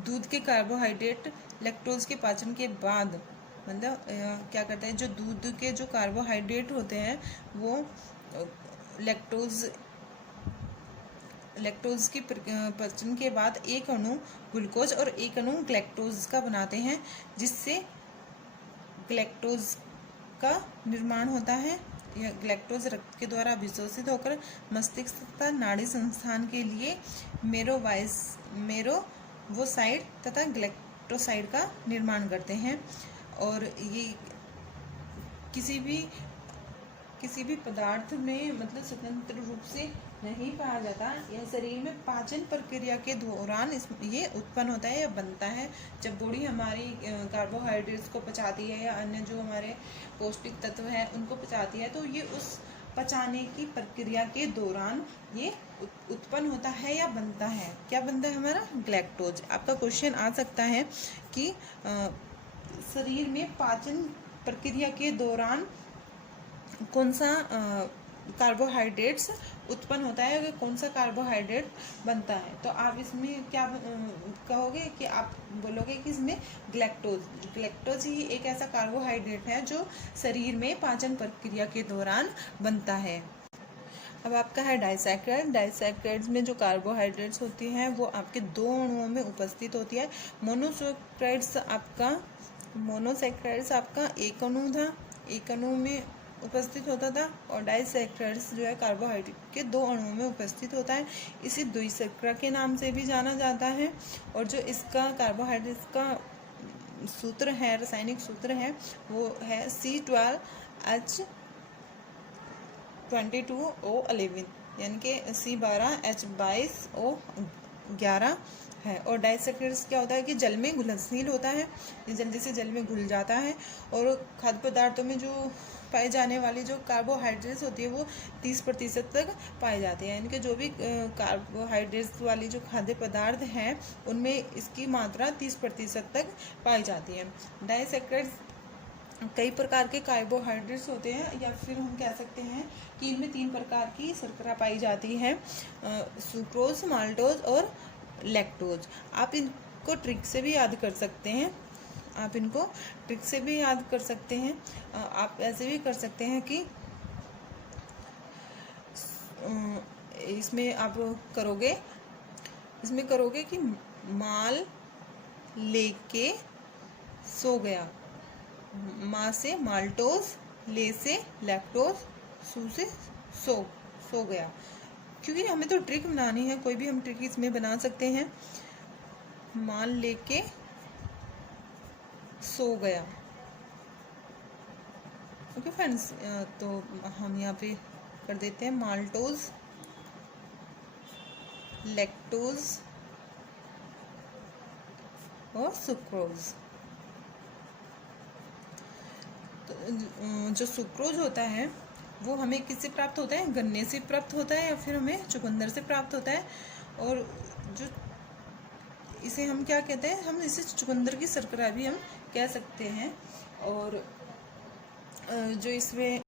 दूध के कार्बोहाइड्रेट लैक्टोज के पाचन के बाद मतलब क्या करता है, जो दूध के जो कार्बोहाइड्रेट होते हैं वो लैक्टोज के पाचन के बाद एक अणु ग्लूकोज और एक अणु ग्लैक्टोज का बनाते हैं, जिससे ग्लैक्टोज का निर्माण होता है। यह ग्लैक्टोज रक्त के द्वारा अभिशोषित होकर मस्तिष्क तथा नाड़ी संस्थान के लिए मेरोवोसाइड तथा ग्लैक्टोसाइड का निर्माण करते हैं। और ये किसी भी पदार्थ में मतलब स्वतंत्र रूप से नहीं पाया जाता। यह शरीर में पाचन प्रक्रिया के दौरान ये उत्पन्न होता है या बनता है। जब बॉडी हमारी कार्बोहाइड्रेट्स को पचाती है या अन्य जो हमारे पौष्टिक तत्व हैं उनको पचाती है, तो ये उस पचाने की प्रक्रिया के दौरान ये उत्पन्न होता है या बनता है। क्या बनता है हमारा? ग्लैक्टोज। आपका क्वेश्चन आ सकता है कि शरीर में पाचन प्रक्रिया के दौरान कौन सा कार्बोहाइड्रेट्स उत्पन्न होता है, अगर कौन सा कार्बोहाइड्रेट बनता है, तो आप इसमें क्या कहोगे कि आप बोलोगे कि इसमें ग्लैक्टोज ही एक ऐसा कार्बोहाइड्रेट है जो शरीर में पाचन प्रक्रिया के दौरान बनता है। अब आपका है डाइसैकेराइड। डाइसैकेराइड्स में जो कार्बोहाइड्रेट्स होती हैं वो आपके 2 अणुओं में उपस्थित होती है। मोनोसैकेराइड्स आपका मोनोसैकेराइड्स आपका एक अणु था, एक अणु में उपस्थित होता था, और डाइसैकेराइड्स जो है कार्बोहाइड्रेट के दो अणुओं में उपस्थित होता है। इसे द्विशर्करा के नाम से भी जाना जाता है। और जो इसका कार्बोहाइड्रेट का सूत्र है, रासायनिक सूत्र है, वो है C12H22O11, यानी कि C12H22O11 है। और डाइसैकेराइड्स क्या होता है कि जल में घुलनशील होता है, ये जल्दी से जल में घुल जाता है। और खाद्य पदार्थों में जो पाए जाने वाली जो कार्बोहाइड्रेट्स होती है वो 30% तक पाए जाते हैं, यानी कि जो भी कार्बोहाइड्रेट्स वाली जो खाद्य पदार्थ हैं उनमें इसकी मात्रा 30% तक पाई जाती है। डाइसैकेराइड्स कई प्रकार के कार्बोहाइड्रेट्स होते हैं, या फिर हम कह सकते हैं कि इनमें 3 प्रकार की शर्करा पाई जाती है, सुक्रोज, माल्टोज और लैक्टोज। आप इनको ट्रिक से भी याद कर सकते हैं, आप इनको ट्रिक से भी याद कर सकते हैं। आप ऐसे भी कर सकते हैं कि इसमें आप करोगे, इसमें करोगे कि माल लेके सो गया, माँ से माल्टोज, ले से लैक्टोज, सू से सो गया। क्योंकि हमें तो ट्रिक बनानी है, कोई भी हम ट्रिक इसमें बना सकते हैं। माल लेके सो गया। ओके फ्रेंड्स, तो हम यहाँ पे कर देते हैं माल्टोज, लैक्टोज और सुक्रोज। तो जो सुक्रोज होता है वो हमें किससे प्राप्त होता है? गन्ने से प्राप्त होता है, या फिर हमें चुकंदर से प्राप्त होता है। और जो इसे हम क्या कहते हैं? हम इसे चुकंदर की शर्करा भी हम कह सकते हैं। और जो इसमें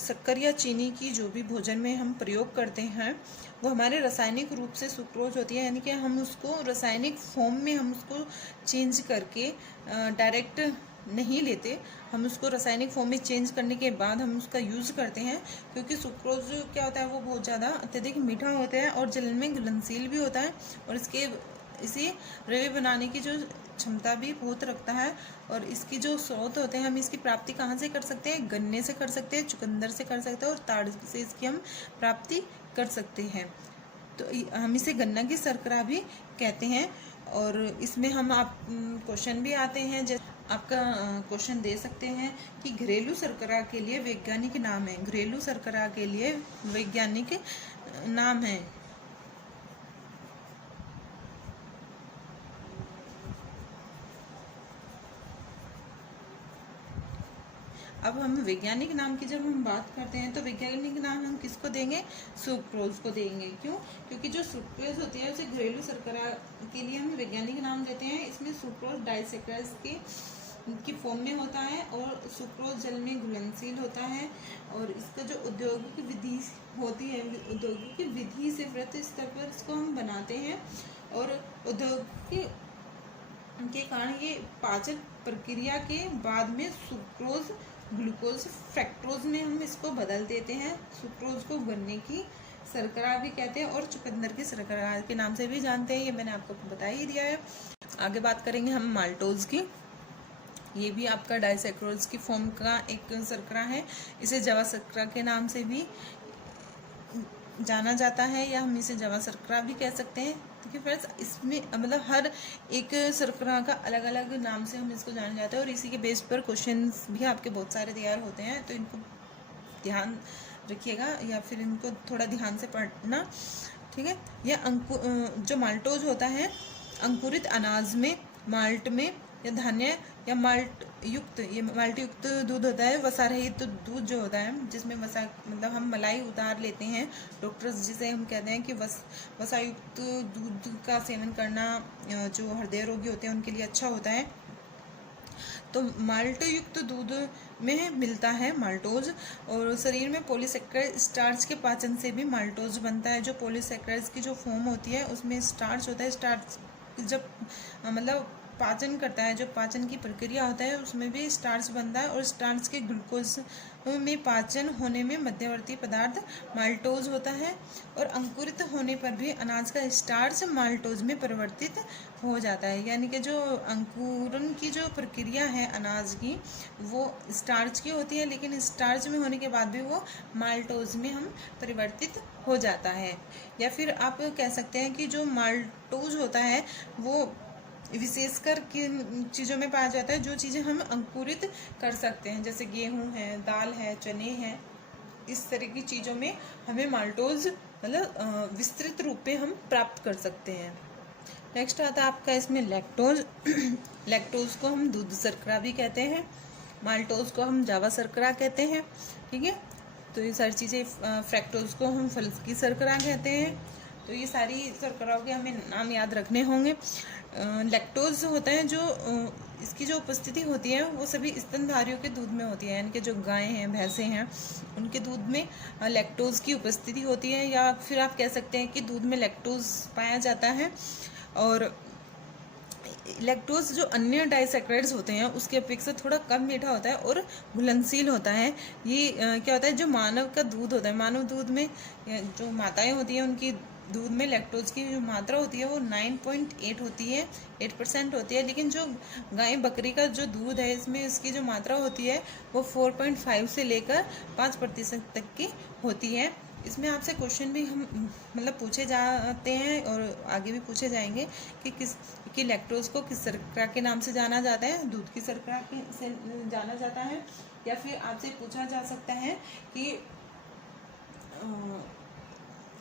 शक्कर या चीनी की जो भी भोजन में हम प्रयोग करते हैं वो हमारे रासायनिक रूप से सुक्रोज होती है, यानी कि हम उसको रासायनिक फॉर्म में हम उसको चेंज करके डायरेक्ट नहीं लेते, हम उसको रासायनिक फॉर्म में चेंज करने के बाद हम उसका यूज़ करते हैं। क्योंकि सुक्रोज क्या होता है वो बहुत ज़्यादा अत्यधिक मीठा होता है और जल में घुलनशील भी होता है, और इसे रवे बनाने की जो क्षमता भी बहुत रखता है। और इसकी जो स्रोत होते हैं, हम इसकी प्राप्ति कहाँ से कर सकते हैं? गन्ने से कर सकते हैं, चुकंदर से कर सकते हैं, और ताड़ से इसकी हम प्राप्ति कर सकते हैं। तो हम इसे गन्ना की शर्करा भी कहते हैं। और इसमें हम आप क्वेश्चन भी आते हैं, जैसे आपका क्वेश्चन दे सकते हैं कि घरेलू शर्करा के लिए वैज्ञानिक नाम है। घरेलू शर्करा के लिए वैज्ञानिक नाम है। अब हम वैज्ञानिक नाम की जब हम बात करते हैं तो वैज्ञानिक नाम हम किसको देंगे? सुक्रोज को देंगे। क्यों? क्योंकि जो सुक्रोज होती है उसे घरेलू शर्करा के लिए हम वैज्ञानिक नाम देते हैं। इसमें सुक्रोज डाइसैकेराइड्स की फॉर्म में होता है, और सुक्रोज जल में घुलनशील होता है। और इसका जो औद्योगिक विधि होती है, औद्योगिक विधि से वृहत स्तर पर इसको हम बनाते हैं। और औद्योगिक के कारण ये पाचन प्रक्रिया के बाद में सुक्रोज, ग्लूकोज, फ्रक्टोज में हम इसको बदल देते हैं। सुक्रोज को गन्ने की शर्करा भी कहते हैं और चुकंदर की शर्करा के नाम से भी जानते हैं, ये मैंने आपको बता ही दिया है। आगे बात करेंगे हम माल्टोज की। ये भी आपका डाइसैकेराइड्स की फॉर्म का एक शर्करा है। इसे जवा शर्करा के नाम से भी जाना जाता है, या हम इसे जवा शर्करा भी कह सकते हैं। ठीक है फ्रेंड्स, इसमें मतलब हर एक शर्करा का अलग अलग नाम से हम इसको जाना जाता है, और इसी के बेस पर क्वेश्चंस भी आपके बहुत सारे तैयार होते हैं। तो इनको ध्यान रखिएगा, या फिर इनको थोड़ा ध्यान से पढ़ना। ठीक है। यह जो माल्टोज होता है, अंकुरित अनाज में, माल्ट में, या धान्य या माल्ट युक्त दूध होता है। वसा रहित दूध जो होता है, जिसमें वसा मतलब हम मलाई उतार लेते हैं, डॉक्टर्स जिसे हम कहते हैं कि वसा युक्त दूध का सेवन करना जो हृदय रोगी होते हैं उनके लिए अच्छा होता है। तो माल्ट युक्त दूध में मिलता है माल्टोज। और शरीर में पॉलीसेक्राइड स्टार्च के पाचन से भी माल्टोज बनता है। जो पॉलीसेक्राइड्स की जो फॉर्म होती है उसमें स्टार्च होता है। स्टार्च जब मतलब पाचन करता है, जो पाचन की प्रक्रिया होता है उसमें भी स्टार्च बनता है, और स्टार्च के ग्लूकोज में पाचन होने में मध्यवर्ती पदार्थ माल्टोज होता है, और अंकुरित होने पर भी अनाज का स्टार्च माल्टोज में परिवर्तित हो जाता है। यानी कि जो अंकुरन की जो प्रक्रिया है अनाज की वो स्टार्च की होती है, लेकिन स्टार्च में होने के बाद भी वो माल्टोज में हम परिवर्तित हो जाता है। या फिर आप कह सकते हैं कि जो माल्टोज होता है वो विशेषकर किन चीज़ों में पाया जाता है, जो चीज़ें हम अंकुरित कर सकते हैं, जैसे गेहूं है, दाल है, चने हैं, इस तरह की चीज़ों में हमें माल्टोज मतलब विस्तृत रूप में हम प्राप्त कर सकते हैं। नेक्स्ट आता है आपका इसमें लैक्टोज। लैक्टोज को हम दूध शर्करा भी कहते हैं, माल्टोज को हम जावा शर्करा कहते हैं, ठीक है। तो ये सारी चीज़ें, फ्रैक्टोज को हम फल की शर्करा कहते हैं। तो ये सारी शर्कराओं के हमें नाम याद रखने होंगे। लैक्टोज होता है जो इसकी जो उपस्थिति होती है वो सभी स्तनधारियों के दूध में होती है, यानी कि जो गायें हैं, भैंसें हैं, उनके दूध में लैक्टोज की उपस्थिति होती है, या फिर आप कह सकते हैं कि दूध में लैक्टोज पाया जाता है। और लैक्टोज जो अन्य डाइसैकराइड्स होते हैं उसकी अपेक्षा थोड़ा कम मीठा होता है और घुलनशील होता है। ये क्या होता है, जो मानव का दूध होता है, मानव दूध में जो माताएं होती हैं उनकी दूध में लैक्टोज की जो मात्रा होती है वो 9.8 होती है, 8% होती है। लेकिन जो गाय बकरी का जो दूध है इसमें इसकी जो मात्रा होती है वो 4.5 से लेकर 5% तक की होती है। इसमें आपसे क्वेश्चन भी हम मतलब पूछे जाते हैं और आगे भी पूछे जाएंगे कि लैक्टोज को किस शर्करा के नाम से जाना जाता है, दूध की शर्करा के से जाना जाता है, या फिर आपसे पूछा जा सकता है कि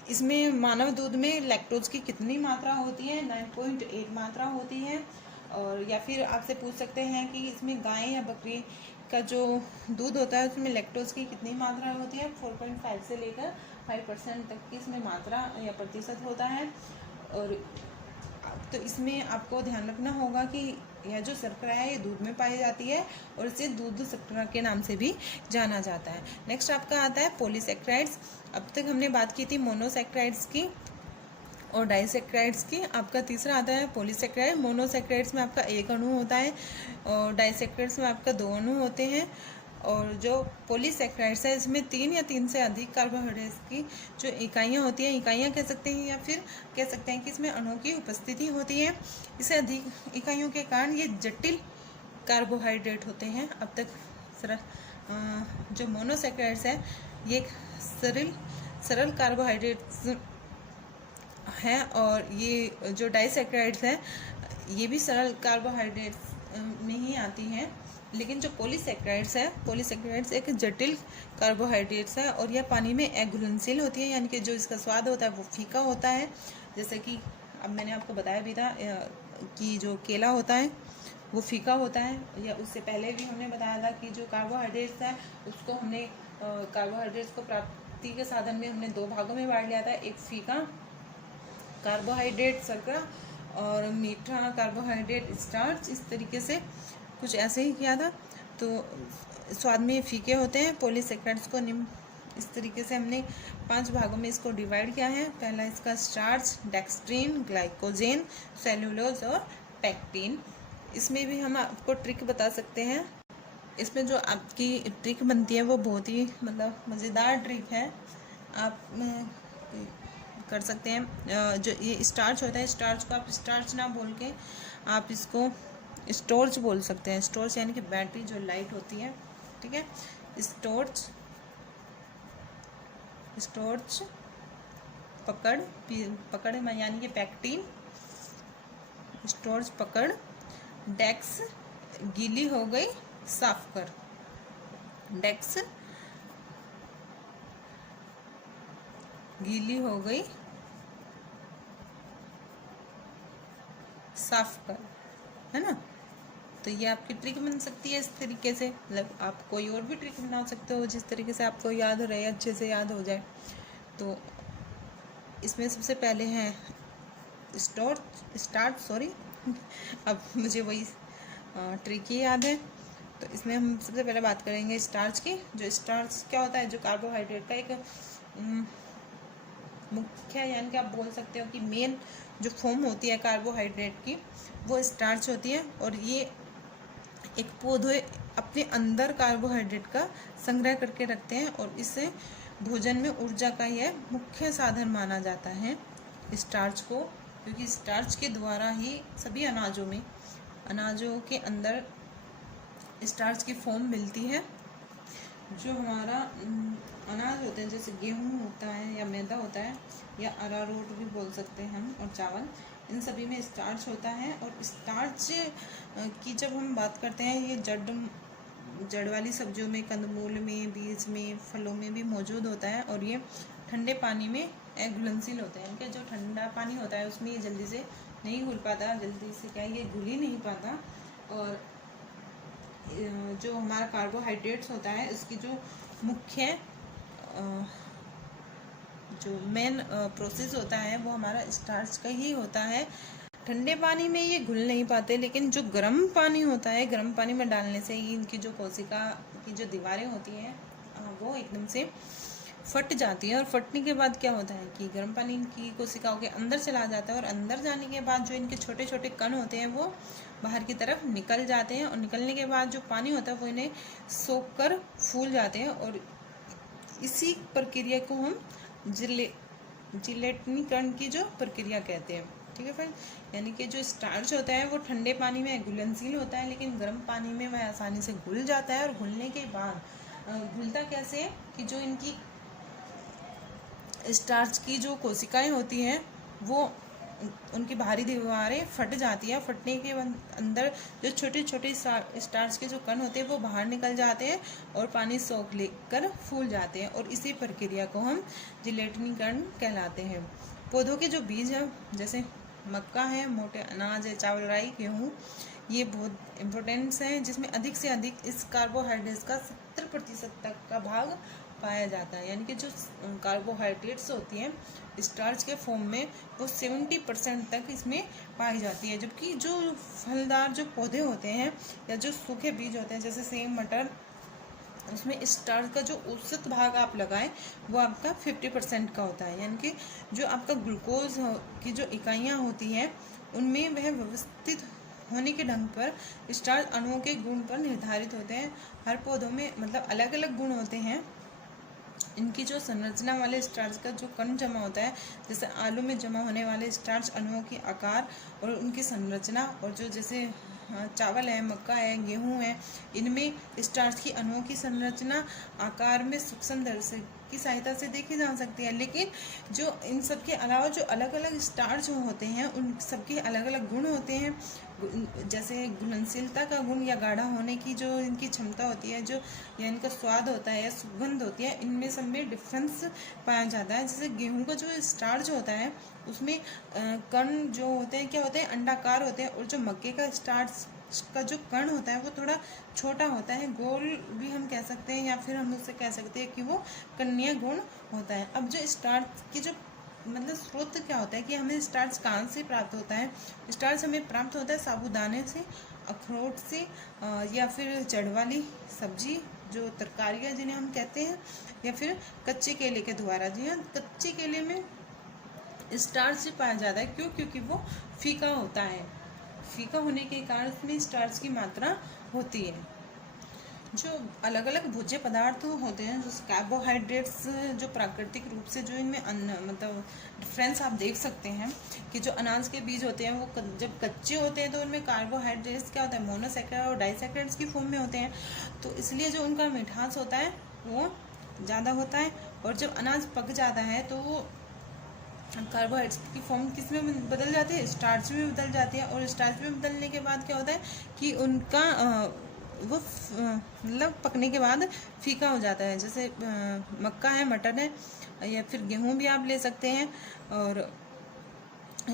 इसमें मानव दूध में लैक्टोज की कितनी मात्रा होती है, 9.8 मात्रा होती है। और या फिर आपसे पूछ सकते हैं कि इसमें गाय या बकरी का जो दूध होता है उसमें लैक्टोज की कितनी मात्रा होती है, 4.5 से लेकर 5% तक की इसमें मात्रा या प्रतिशत होता है। और तो इसमें आपको ध्यान रखना होगा कि यह जो शर्करा है ये दूध में पाई जाती है और इसे दूध शर्करा के नाम से भी जाना जाता है। नेक्स्ट आपका आता है पॉलीसैकेराइड्स। अब तक हमने बात की थी मोनोसैकेराइड्स की और डाइसैकेराइड्स की। आपका तीसरा आता है पॉलीसैकेराइड। मोनोसैकेराइड्स में आपका एक अणु होता है और डाइसैकेराइड्स में आपका 2 अणु होते हैं। और जो पॉलीसैकेराइड्स है इसमें 3 या 3 से अधिक कार्बोहाइड्रेट्स की जो इकाइयाँ होती हैं, इकाइयाँ कह सकते हैं, या फिर कह सकते हैं कि इसमें अणुओं की उपस्थिति होती है। इससे अधिक इकाइयों के कारण ये जटिल कार्बोहाइड्रेट होते हैं। अब तक जो मोनोसैकेराइड्स है ये एक सरल कार्बोहाइड्रेट्स हैं, और ये जो डाइसैकेराइड्स हैं ये भी सरल कार्बोहाइड्रेट्स में ही आती हैं। लेकिन जो पॉलीसैकेराइड्स है, पॉलीसैकेराइड्स एक जटिल कार्बोहाइड्रेट्स है और यह पानी में अघुलनशील होती है, यानी कि जो इसका स्वाद होता है वो फीका होता है। जैसे कि अब मैंने आपको बताया भी था कि जो केला होता है वो फीका होता है, या उससे पहले भी हमने बताया था कि जो कार्बोहाइड्रेट्स है उसको हमने कार्बोहाइड्रेट्स को प्राप्ति के साधन में हमने 2 भागों में बांट लिया था, एक फीका कार्बोहाइड्रेट शर्करा और मीठा कार्बोहाइड्रेट स्टार्च। इस तरीके से कुछ ऐसे ही किया था। तो स्वाद में फीके होते हैं। पॉलीसैकेराइड्स को निम्न इस तरीके से हमने 5 भागों में इसको डिवाइड किया है। पहला इसका स्टार्च, डेक्स्ट्रीन, ग्लाइकोजेन, सेल्यूलोज और पैक्टिन। इसमें भी हम आपको ट्रिक बता सकते हैं। इसमें जो आपकी ट्रिक बनती है वो बहुत ही मतलब मज़ेदार ट्रिक है, आप कर सकते हैं। जो ये स्टार्च होता है, स्टार्च को आप स्टार्च ना बोल के आप इसको स्टोर्च बोल सकते हैं। स्टोर्च यानी कि बैटरी जो लाइट होती है, ठीक है। स्टोर्च पकड़ यानी कि पैक्टिन, स्टोर्च पकड़, डेक्स गीली हो गई साफ कर, डेक्स गीली हो गई साफ कर, है ना। तो ये आपकी ट्रिक बन सकती है इस तरीके से। मतलब आप कोई और भी ट्रिक बना सकते हो जिस तरीके से आपको याद रहे, अच्छे से याद हो जाए। तो इसमें सबसे पहले है स्टार्ट अब मुझे वही ट्रिक ही याद है। तो इसमें हम सबसे पहले बात करेंगे स्टार्च की। जो स्टार्च क्या होता है, जो कार्बोहाइड्रेट का एक मुख्य यानी कि आप बोल सकते हो कि मेन जो फॉर्म होती है कार्बोहाइड्रेट की वो स्टार्च होती है। और ये एक पौधे अपने अंदर कार्बोहाइड्रेट का संग्रह करके रखते हैं और इसे भोजन में ऊर्जा का यह मुख्य साधन माना जाता है स्टार्च को, क्योंकि स्टार्च के द्वारा ही सभी अनाजों के अंदर स्टार्च की फॉर्म मिलती है। जो हमारा अनाज होते हैं जैसे गेहूं होता है या मैदा होता है या अरारोट भी बोल सकते हैं हम, और चावल, इन सभी में स्टार्च होता है। और स्टार्च की जब हम बात करते हैं ये जड़ वाली सब्जियों में, कंदमूल में, बीज में, फलों में भी मौजूद होता है। और ये ठंडे पानी में घुलनशील होते हैं, क्योंकि जो ठंडा पानी होता है उसमें ये जल्दी से नहीं घुल पाता, जल्दी से क्या ये घुल ही नहीं पाता। और जो हमारा कार्बोहाइड्रेट्स होता है इसकी जो मुख्य जो मेन प्रोसेस होता है वो हमारा स्टार्च का ही होता है। ठंडे पानी में ये घुल नहीं पाते, लेकिन जो गर्म पानी होता है, गर्म पानी में डालने से ही इनकी जो कोशिका की जो दीवारें होती हैं वो एकदम से फट जाती है। और फटने के बाद क्या होता है कि गर्म पानी इनकी कोशिकाओं के अंदर चला जाता है और अंदर जाने के बाद जो इनके छोटे छोटे कण होते हैं वो बाहर की तरफ निकल जाते हैं। और निकलने के बाद जो पानी होता है वो इन्हें सोख कर फूल जाते हैं। और इसी प्रक्रिया को हम जिलेटिनीकरण की जो प्रक्रिया कहते हैं। ठीक है फ्रेंड, यानी कि जो स्टार्च होता है वो ठंडे पानी में घुलनशील होता है, लेकिन गर्म पानी में वह आसानी से घुल जाता है। और घुलने के बाद घुलता कैसे है कि जो इनकी स्टार्च की जो कोशिकाएं होती हैं वो उनकी बाहरी दीवारें फट जाती है। फटने के अंदर जो छोटे छोटे स्टार्च के जो कण होते हैं वो बाहर निकल जाते हैं और पानी सोख लेकर फूल जाते हैं। और इसी प्रक्रिया को हम जिलेटिनीकरण कहलाते हैं। पौधों के जो बीज है जैसे मक्का है, मोटे अनाज है, चावल, राई, गेहूँ, ये बहुत इम्पोर्टेंट्स हैं, जिसमें अधिक से अधिक इस कार्बोहाइड्रेट्स का 70% तक का भाग पाया जाता है। यानी कि जो कार्बोहाइड्रेट्स होती हैं स्टार्च के फॉर्म में वो 70% तक इसमें पाई जाती है। जबकि जो फलदार जो पौधे होते हैं या जो सूखे बीज होते हैं जैसे सेम, मटर, उसमें स्टार्च का जो औसत भाग आप लगाएं वो आपका 50% का होता है। यानी कि जो आपका ग्लूकोज की जो इकाइयाँ होती हैं उनमें वह व्यवस्थित होने के ढंग पर स्टार्च अणुओं के गुण पर निर्धारित होते हैं। हर पौधों में मतलब अलग अलग गुण होते हैं। इनकी जो संरचना वाले स्टार्च का जो कण जमा होता है, जैसे आलू में जमा होने वाले स्टार्च अणुओं की आकार और उनकी संरचना, और जो जैसे चावल है, मक्का है, गेहूं है, इनमें स्टार्च की अणुओं की संरचना आकार में सूक्ष्मदर्शी की सहायता से देखी जा सकती है। लेकिन जो इन सब के अलावा जो अलग अलग स्टार्च होते हैं उन सबके अलग अलग गुण होते हैं। जैसे घुलनशीलता का गुण या गाढ़ा होने की जो इनकी क्षमता होती है, जो या इनका स्वाद होता है या सुगंध होती है, इनमें सब में डिफरेंस पाया जाता है। जैसे गेहूं का जो स्टार्च होता है उसमें कण जो होते हैं क्या होते हैं, अंडाकार होते हैं। और जो मक्के का स्टार्च का जो कण होता है वो थोड़ा छोटा होता है, गोल भी हम कह सकते हैं, या फिर हम उससे कह सकते हैं कि वो कन्या गुण होता है। अब जो स्टार्च की जो मतलब स्रोत क्या होता है कि हमें स्टार्च कहाँ से प्राप्त होता है। स्टार्च हमें प्राप्त होता है साबूदाने से, अखरोट से, या फिर जड़ वाली सब्जी जो तरकारियाँ जिन्हें हम कहते हैं, या फिर कच्चे केले के द्वारा। जी हाँ, कच्चे केले में स्टार्च से पाया जाता है। क्यों? क्योंकि वो फीका होता है। फीका होने के कारण उसमें स्टार्च की मात्रा होती है। जो अलग अलग भोज्य पदार्थ होते हैं, जो कार्बोहाइड्रेट्स जो प्राकृतिक रूप से जो इनमें मतलब डिफरेंस आप देख सकते हैं कि जो अनाज के बीज होते हैं वो जब कच्चे होते हैं तो उनमें कार्बोहाइड्रेट्स क्या होता है, मोनोसैकेराइड और डाइसैकेराइड्स की फॉर्म में होते हैं। तो इसलिए जो उनका मिठास होता है वो ज़्यादा होता है। और जब अनाज पक जाता है तो वो कार्बोहाइड्रेट्स की फॉर्म किस में बदल जाती है, स्टार्च में बदल जाती है। और स्टार्च में बदलने के बाद क्या होता है कि उनका वो मतलब पकने के बाद फीका हो जाता है। जैसे मक्का है, मटर है, या फिर गेहूं भी आप ले सकते हैं। और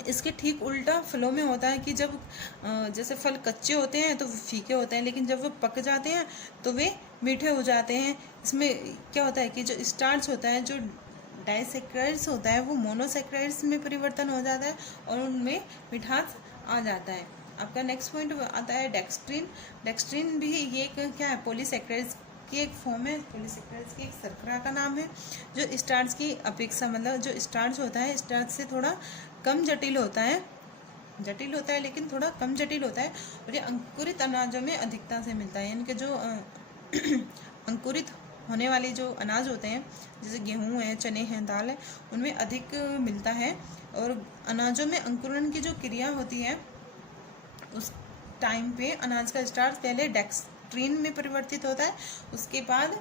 इसके ठीक उल्टा फलों में होता है कि जब जैसे फल कच्चे होते हैं तो फीके होते हैं, लेकिन जब वो पक जाते हैं तो वे मीठे हो जाते हैं। इसमें क्या होता है कि जो स्टार्च होता है, जो डाइसैकेराइड्स होता है, वो मोनोसैकेराइड्स में परिवर्तन हो जाता है और उनमें मिठास आ जाता है। आपका नेक्स्ट पॉइंट आता है डेक्स्ट्रिन। डेक्स्ट्रिन भी ये एक क्या है, पॉलीसैकेराइड्स की एक फॉर्म है, पॉलीसेकेराइड्स की एक शर्करा का नाम है, जो स्टार्च की अपेक्षा मतलब जो स्टार्च होता है स्टार्च से थोड़ा कम जटिल होता है, लेकिन थोड़ा कम जटिल होता है, और ये अंकुरित अनाजों में अधिकता से मिलता है। यानी कि जो अंकुरित होने वाले जो अनाज होते हैं जैसे गेहूं है, चने हैं, दाल है, उनमें अधिक मिलता है। और अनाजों में अंकुरण की जो क्रिया होती है उस टाइम पे अनाज का स्टार्च पहले डेक्स्ट्रीन में परिवर्तित होता है, उसके बाद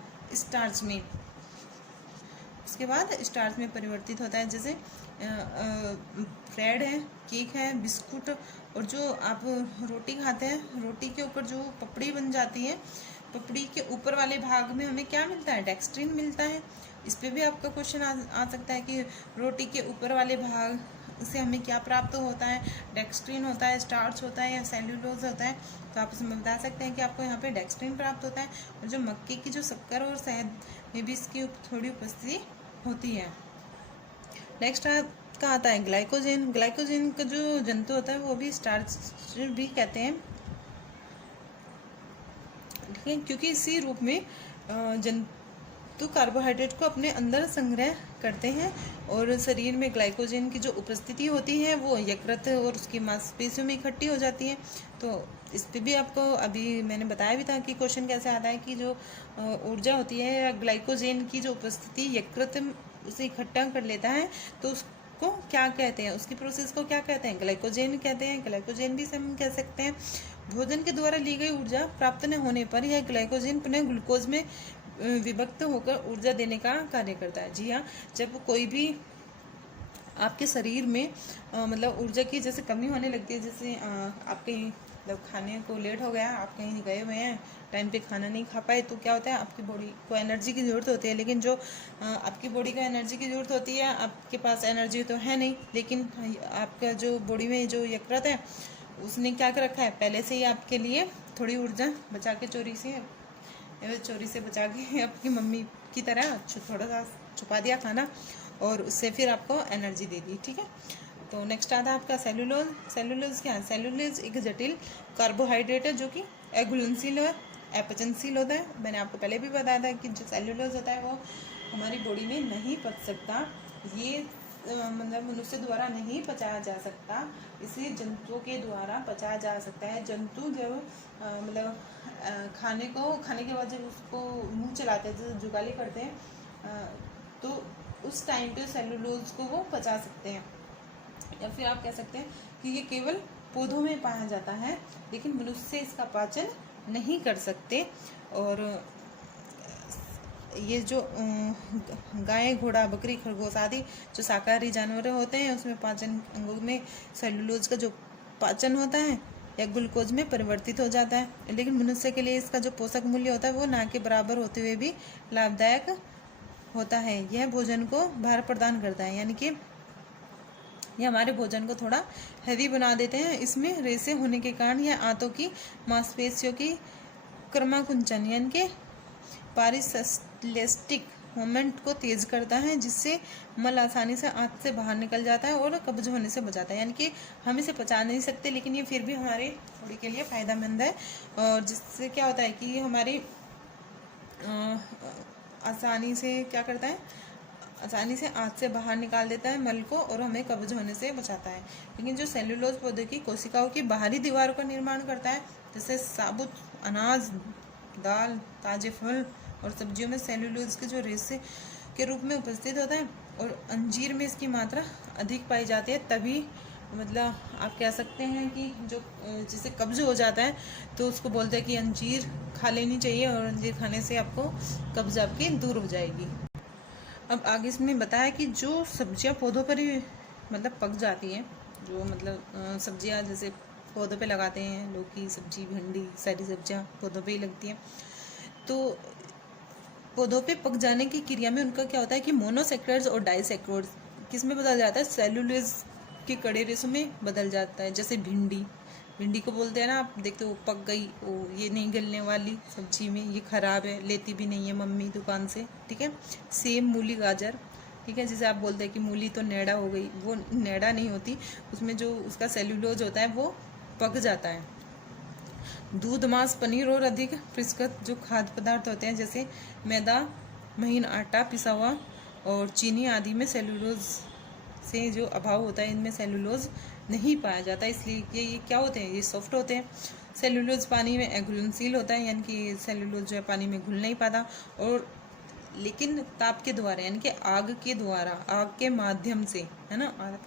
स्टार्च में परिवर्तित होता है। जैसे ब्रेड है, केक है, बिस्कुट, और जो आप रोटी खाते हैं, रोटी के ऊपर जो पपड़ी बन जाती है, पपड़ी के ऊपर वाले भाग में हमें क्या मिलता है, डेक्स्ट्रीन मिलता है। इस पे भी आपका क्वेश्चन आ सकता है कि रोटी के ऊपर वाले भाग से हमें क्या प्राप्त होता है, डेक्स्ट्रीन होता है, स्टार्च होता है या सेल्यूलोज होता है। तो आप इसमें बता सकते हैं कि आपको यहाँ पे डेक्स्ट्रीन प्राप्त होता है। और जो मक्के की जो शक्कर और शहद में भी इसकी थोड़ी उपस्थिति होती है। नेक्स्ट का आता है ग्लाइकोजेन। ग्लाइकोजेन का जो जंतु होता है वो भी स्टार्च भी कहते हैं, ठीक है, क्योंकि इसी रूप में जंतु कार्बोहाइड्रेट को अपने अंदर संग्रह करते हैं, और शरीर में ग्लाइकोजेन की जो उपस्थिति होती है वो यकृत और उसकी मांसपेशियों में इकट्ठी हो जाती है। तो इस पे भी आपको अभी मैंने बताया भी था कि क्वेश्चन कैसे आता है कि जो ऊर्जा होती है या ग्लाइकोजेन की जो उपस्थिति यकृत उसे इकट्ठा कर लेता है, तो उसको क्या कहते हैं, उसकी प्रोसेस को क्या कहते हैं, ग्लाइकोजेन कहते हैं। ग्लाइकोजेन भी हम कह सकते हैं। भोजन के द्वारा ली गई ऊर्जा प्राप्त न होने पर यह ग्लाइकोजेन पुनः ग्लूकोज में विभक्त होकर ऊर्जा देने का कार्य करता है। जी हाँ, जब कोई भी आपके शरीर में मतलब ऊर्जा की जैसे कमी होने लगती है, जैसे आप कहीं मतलब खाने को लेट हो गया, आप कहीं गए हुए हैं, टाइम पे खाना नहीं खा पाए, तो क्या होता है, आपकी बॉडी को एनर्जी की ज़रूरत होती है। लेकिन जो आपकी बॉडी को एनर्जी की ज़रूरत होती है, आपके पास एनर्जी तो है नहीं, लेकिन आपका जो बॉडी में जो यकृत है उसने क्या कर रखा है, पहले से ही आपके लिए थोड़ी ऊर्जा बचा के चोरी से बचा के आपकी मम्मी की तरह थोड़ा सा छुपा दिया खाना, और उससे फिर आपको एनर्जी दे दी, ठीक है। तो नेक्स्ट आता है आपका सेलुलोज। सेलुलोज क्या है, सेलुलोज एक जटिल कार्बोहाइड्रेट है जो कि अघुलनशील है, अपचनशील होता है। मैंने आपको पहले भी बताया था कि जो सेलुलोज होता है वो हमारी बॉडी में नहीं पच सकता, ये मतलब मनुष्य द्वारा नहीं पचाया जा सकता, इसे जंतुओं के द्वारा पचाया जा सकता है। जंतु जब मतलब खाने के बाद जब उसको मुंह चलाते हैं, जैसे जुगाली करते हैं, तो उस टाइम पे सेलुलोज को वो पचा सकते हैं। या फिर आप कह सकते हैं कि ये केवल पौधों में पाया जाता है, लेकिन मनुष्य इसका पाचन नहीं कर सकते। और ये जो गाय, घोड़ा, बकरी, खरगोश आदि जो शाकाहारी जानवर होते हैं उसमें पाचन अंगों में सेलुलोज का जो पाचन होता है या ग्लूकोज में परिवर्तित हो जाता है। लेकिन मनुष्य के लिए इसका जो पोषक मूल्य होता है वो ना के बराबर होते हुए भी लाभदायक होता है। यह भोजन को भार प्रदान करता है, यानी कि ये हमारे भोजन को थोड़ा हैवी बना देते हैं। इसमें रेसे होने के कारण यह आंतों की मांसपेशियों की क्रमाकुंचन यानी कि पारिस्लेस्टिक मोमेंट को तेज करता है, जिससे मल आसानी से आंत से बाहर निकल जाता है और कब्ज होने से बचाता है। यानी कि हम इसे पचा नहीं सकते, लेकिन ये फिर भी हमारे बॉडी के लिए फ़ायदेमंद है, और जिससे क्या होता है कि ये हमारी आसानी से क्या करता है, आसानी से आंत से बाहर निकाल देता है मल को, और हमें कब्ज होने से बचाता है। लेकिन जो सेलुलोज पौधे की कोशिकाओं की बाहरी दीवारों का निर्माण करता है, जैसे साबुत अनाज, दाल, ताजे फल और सब्जियों में सेलुलोज के जो रेसे के रूप में उपस्थित होता है, और अंजीर में इसकी मात्रा अधिक पाई जाती है। तभी मतलब आप कह सकते हैं कि जो जिसे कब्ज हो जाता है तो उसको बोलते हैं कि अंजीर खा लेनी चाहिए, और अंजीर खाने से आपको कब्ज आपकी दूर हो जाएगी। अब आगे इसमें बताया कि जो सब्जियां पौधों पर ही मतलब पक जाती हैं, जो मतलब सब्जियां जैसे पौधों पे लगाते हैं, लौकी सब्जी, भिंडी, सारी सब्जियां पौधों पे ही लगती हैं, तो पौधों पे पक जाने की क्रिया में उनका क्या होता है कि मोनोसेक्राइड्स और डाइसेक्राइड्स किस में बदल जाता है, सेलुलोज के कड़े रेशों में बदल जाता है। जैसे भिंडी को बोलते हैं ना, आप देखते हो पक गई, ओ ये नहीं गलने वाली सब्जी में, ये खराब है, लेती भी नहीं है मम्मी दुकान से, ठीक है। सेम मूली, गाजर, ठीक है, जैसे आप बोलते हैं कि मूली तो नेड़ा हो गई, वो नेड़ा नहीं होती, उसमें जो उसका सेलुलोज होता है वो पक जाता है। दूध, मांस, पनीर और अधिक परिष्कृत जो खाद्य पदार्थ होते हैं जैसे मैदा, महीन आटा, पिसा हुआ और चीनी आदि में सेलुलोज से जो अभाव होता है, इनमें सेलुलोज नहीं पाया जाता, इसलिए कि ये क्या होते हैं, ये सॉफ्ट होते हैं। सेलुलोज पानी में घुलनशील होता है, यानी कि सेलुलोज जो है पानी में घुल नहीं पाता, और लेकिन ताप के द्वारा यानी कि आग के द्वारा, आग के माध्यम से, है ना,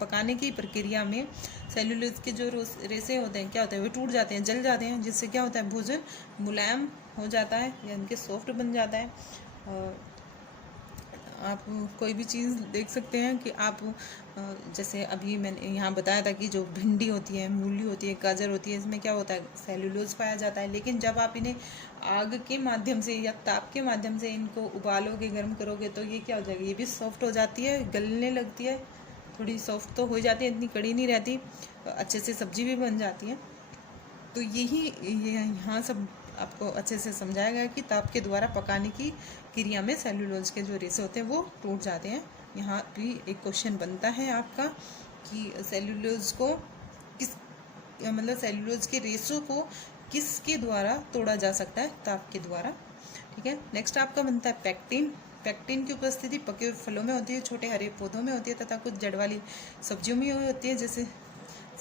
पकाने की प्रक्रिया में सेलुलोज के जो रेसे होते हैं क्या होते हैं, वे टूट जाते हैं, जल जाते हैं, जिससे क्या होता है, भोजन मुलायम हो जाता है, यानी कि सॉफ्ट बन जाता है। और आप कोई भी चीज़ देख सकते हैं कि आप जैसे अभी मैंने यहाँ बताया था कि जो भिंडी होती है, मूली होती है, गाजर होती है, इसमें क्या होता है, सेलुलोज पाया जाता है। लेकिन जब आप इन्हें आग के माध्यम से या ताप के माध्यम से इनको उबालोगे, गर्म करोगे, तो ये क्या हो जाएगा, ये भी सॉफ्ट हो जाती है, गलने लगती है, थोड़ी सॉफ्ट तो हो जाती है, इतनी कड़ी नहीं रहती, अच्छे से सब्जी भी बन जाती है। तो यही यहाँ सब आपको अच्छे से समझाया गया कि ताप के द्वारा पकाने की क्रिया में सेलुलोज के जो रेसे होते हैं वो टूट जाते हैं। यहाँ भी एक क्वेश्चन बनता है आपका कि सेलुलोज को किस, मतलब सेलुलोज के रेसों को किसके द्वारा तोड़ा जा सकता है, ताप के द्वारा। ठीक है, नेक्स्ट आपका बनता है पैक्टिन। पैक्टिन की उपस्थिति पके हुए फलों में होती है, छोटे हरे पौधों में होती है तथा कुछ जड़ वाली सब्जियों में होती है जैसे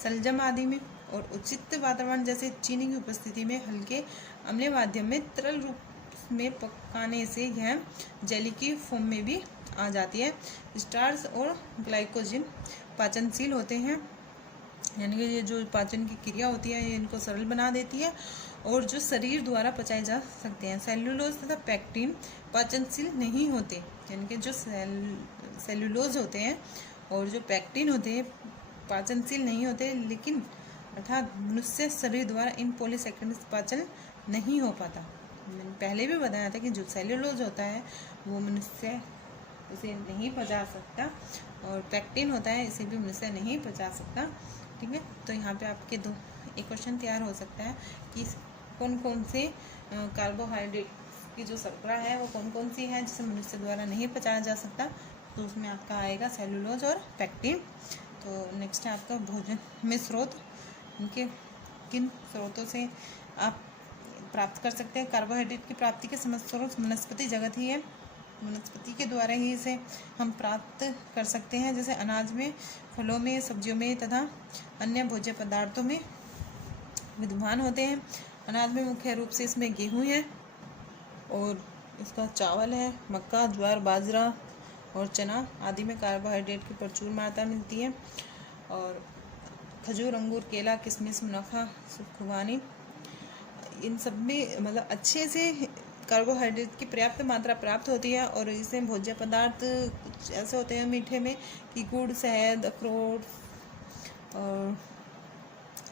सलजम आदि में, और उचित वातावरण जैसे चीनी की उपस्थिति में हल्के अम्लीय माध्यम में तरल रूप में पकाने से यह जेली की फॉर्म में भी आ जाती है। स्टार्च और ग्लाइकोजन पाचनशील होते हैं, यानी कि ये जो पाचन की क्रिया होती है ये इनको सरल बना देती है और जो शरीर द्वारा पचाए जा सकते हैं। सेलुलोज तथा पैक्टिन पाचनशील नहीं होते, यानी कि जो सेलुलोज होते हैं और जो पैक्टिन होते हैं पाचनशील नहीं होते, लेकिन अर्थात मनुष्य शरीर द्वारा इन पॉलीसैकेराइड्स पाचन नहीं हो पाता। मैंने पहले भी बताया था कि जो सेलुलोज होता है वो मनुष्य उसे नहीं पचा सकता, और पैक्टिन होता है इसे भी मनुष्य नहीं पचा सकता। ठीक है, तो यहाँ पे आपके एक क्वेश्चन तैयार हो सकता है कि कौन कौन से कार्बोहाइड्रेट की जो शर्करा है वो कौन कौन सी है जिसे मनुष्य द्वारा नहीं पचाया जा सकता, तो उसमें आपका आएगा सेलुलोज और पैक्टिन। तो नेक्स्ट है आपका भोजन में स्रोत, इनके किन स्रोतों से आप प्राप्त कर सकते हैं। कार्बोहाइड्रेट की प्राप्ति के समस्त स्रोत वनस्पति जगत ही है, वनस्पति के द्वारा ही इसे हम प्राप्त कर सकते हैं, जैसे अनाज में, फलों में, सब्जियों में तथा अन्य भोज्य पदार्थों में विद्यमान होते हैं। अनाज में मुख्य रूप से इसमें गेहूँ है और इसका चावल है, मक्का, ज्वार, बाजरा और चना आदि में कार्बोहाइड्रेट की प्रचुर मात्रा मिलती है। और खजूर, अंगूर, केला, किशमिश, मुनाफा, खुबानी, इन सब में मतलब अच्छे से कार्बोहाइड्रेट की पर्याप्त मात्रा प्राप्त होती है। और इसमें भोज्य पदार्थ कुछ ऐसे होते हैं मीठे में कि गुड़, शहद, अखरोट और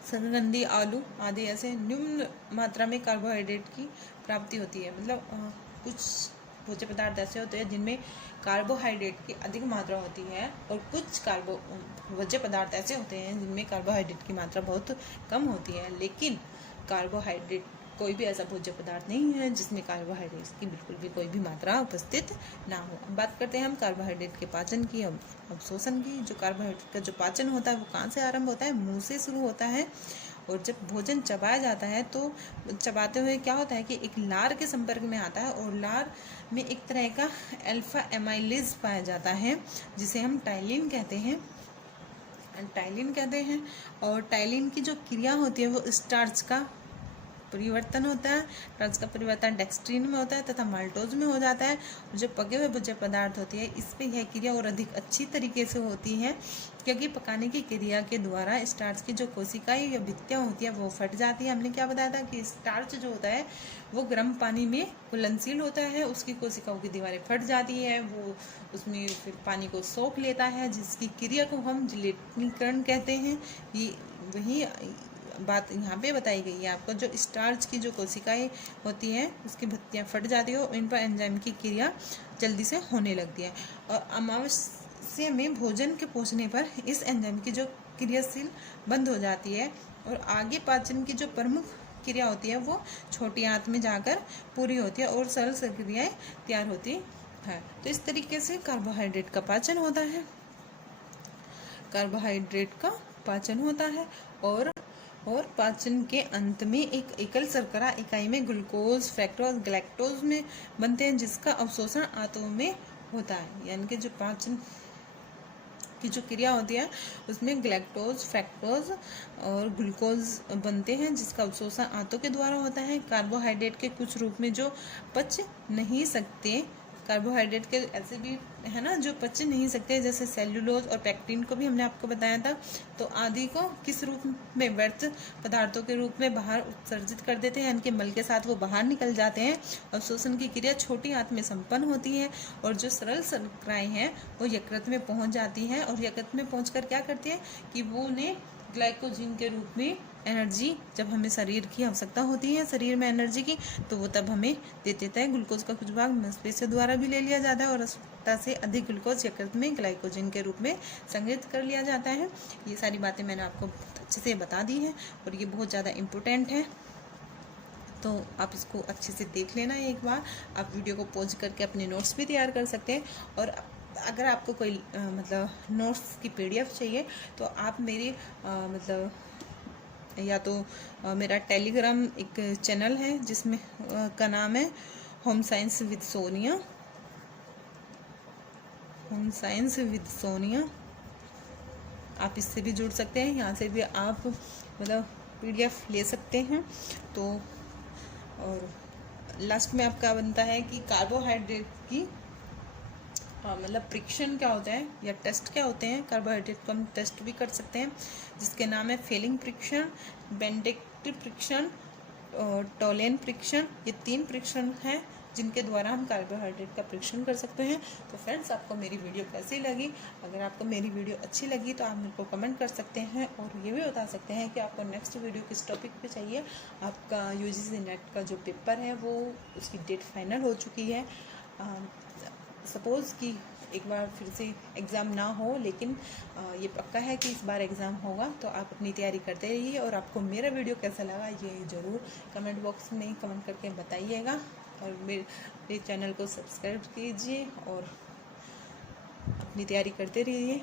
शकरकंदी, आलू आदि ऐसे निम्न मात्रा में कार्बोहाइड्रेट की प्राप्ति होती है। मतलब कुछ भोज्य पदार्थ ऐसे होते हैं जिनमें कार्बोहाइड्रेट की अधिक मात्रा होती है, और कुछ भोज्य पदार्थ ऐसे होते हैं जिनमें कार्बोहाइड्रेट की मात्रा बहुत कम होती है। लेकिन कार्बोहाइड्रेट कोई भी ऐसा भोज्य पदार्थ नहीं है जिसमें कार्बोहाइड्रेट की बिल्कुल भी कोई भी मात्रा उपस्थित ना हो। अब बात करते हैं हम कार्बोहाइड्रेट के पाचन की, अवशोषण की। जो कार्बोहाइड्रेट का जो पाचन होता है वो कहाँ से आरंभ होता है, मुंह से शुरू होता है। और जब भोजन चबाया जाता है तो चबाते हुए क्या होता है कि एक लार के संपर्क में आता है, और लार में एक तरह का अल्फा एमाइलेज पाया जाता है जिसे हम टाइलिन कहते हैं, और टाइलिन की जो क्रिया होती है वो स्टार्च का परिवर्तन होता है, स्टार्च का परिवर्तन डेक्स्ट्रीन में होता है तथा माल्टोज में हो जाता है। जो पके हुए भोज्य पदार्थ होती है इस पे यह क्रिया और अधिक अच्छी तरीके से होती है, क्योंकि पकाने की क्रिया के द्वारा स्टार्च की जो कोशिकाएं या भित्तियाँ होती है वो फट जाती है। हमने क्या बताया था कि स्टार्च जो होता है वो गर्म पानी में घुलनशील होता है, उसकी कोशिकाओं की दीवारें फट जाती है, वो उसमें फिर पानी को सोख लेता है, जिसकी क्रिया को हम जिलेटिनीकरण कहते हैं। ये वही बात यहाँ पे बताई गई है आपको। जो स्टार्च की जो कोशिकाएं होती हैं उसकी भित्तियाँ फट जाती है और इन पर एंजाइम की क्रिया जल्दी से होने लगती है, और अमावस्या में भोजन के पहुँचने पर इस एंजाइम की जो क्रियाशील बंद हो जाती है, और आगे पाचन की जो प्रमुख क्रिया होती है वो छोटी आंत में जाकर पूरी होती है और सरल क्रियाएं तैयार होती है। तो इस तरीके से कार्बोहाइड्रेट का पाचन होता है, और और पाचन के अंत में एक एकल शर्करा इकाई में ग्लूकोज, फ्रक्टोज, गैलेक्टोज में बनते हैं, जिसका अवशोषण आंतों में होता है। यानी कि जो पाचन की जो क्रिया होती है उसमें ग्लैक्टोज, फ्रक्टोज और ग्लूकोज बनते हैं, जिसका अवशोषण आंतों के द्वारा होता है। कार्बोहाइड्रेट के कुछ रूप में जो पच नहीं सकते, कार्बोहाइड्रेट के ऐसे भी है ना जो पच नहीं सकते, जैसे सेल्यूलोज और पेक्टिन को भी हमने आपको बताया था। तो आदि को किस रूप में, व्यर्थ पदार्थों के रूप में बाहर उत्सर्जित कर देते हैं, यानी कि मल के साथ वो बाहर निकल जाते हैं। अवशोषण की क्रिया छोटी आंत में संपन्न होती है और जो सरल शर्कराएं हैं वो यकृत में पहुंच जाती हैं, और यकृत में पहुंचकर क्या करती है कि वो उन्हें ग्लाइकोजन के रूप में एनर्जी, जब हमें शरीर की आवश्यकता होती है शरीर में एनर्जी की, तो वो तब हमें दे देता है। ग्लूकोज का कुछ भाग मांसपेशियों द्वारा भी ले लिया जाता है और आवश्यकता से अधिक ग्लूकोज यकृत में ग्लाइकोजन के रूप में संग्रहित कर लिया जाता है। ये सारी बातें मैंने आपको अच्छे से बता दी हैं और ये बहुत ज़्यादा इम्पोर्टेंट है, तो आप इसको अच्छे से देख लेना एक बार। आप वीडियो को पॉज करके अपने नोट्स भी तैयार कर सकते हैं, और अगर आपको कोई मतलब नोट्स की PDF चाहिए तो आप मेरी मतलब या तो मेरा टेलीग्राम एक चैनल है जिसमें का नाम है home science with Sonia, home science with Sonia. आप इससे भी जुड़ सकते हैं, यहाँ से भी आप मतलब PDF ले सकते हैं। तो और लास्ट में आपका बनता है कि कार्बोहाइड्रेट की मतलब परीक्षण क्या होता है या टेस्ट क्या होते हैं। कार्बोहाइड्रेट को हम टेस्ट भी कर सकते हैं, जिसके नाम है फेलिंग परीक्षण, बेंडेक्ट परीक्षण और टोलेन परीक्षण। ये 3 परीक्षण हैं जिनके द्वारा हम कार्बोहाइड्रेट का परीक्षण कर सकते हैं। तो फ्रेंड्स, आपको मेरी वीडियो कैसी लगी? अगर आपको मेरी वीडियो अच्छी लगी तो आप मेरे को कमेंट कर सकते हैं और ये भी बता सकते हैं कि आपको नेक्स्ट वीडियो किस टॉपिक पे चाहिए। आपका UGC नेट का जो पेपर है वो उसकी डेट फाइनल हो चुकी है। सपोज़ कि एक बार फिर से एग्ज़ाम ना हो, लेकिन ये पक्का है कि इस बार एग्ज़ाम होगा। तो आप अपनी तैयारी करते रहिए, और आपको मेरा वीडियो कैसा लगा ये ज़रूर कमेंट बॉक्स में कमेंट करके बताइएगा, और मेरे चैनल को सब्सक्राइब कीजिए और अपनी तैयारी करते रहिए।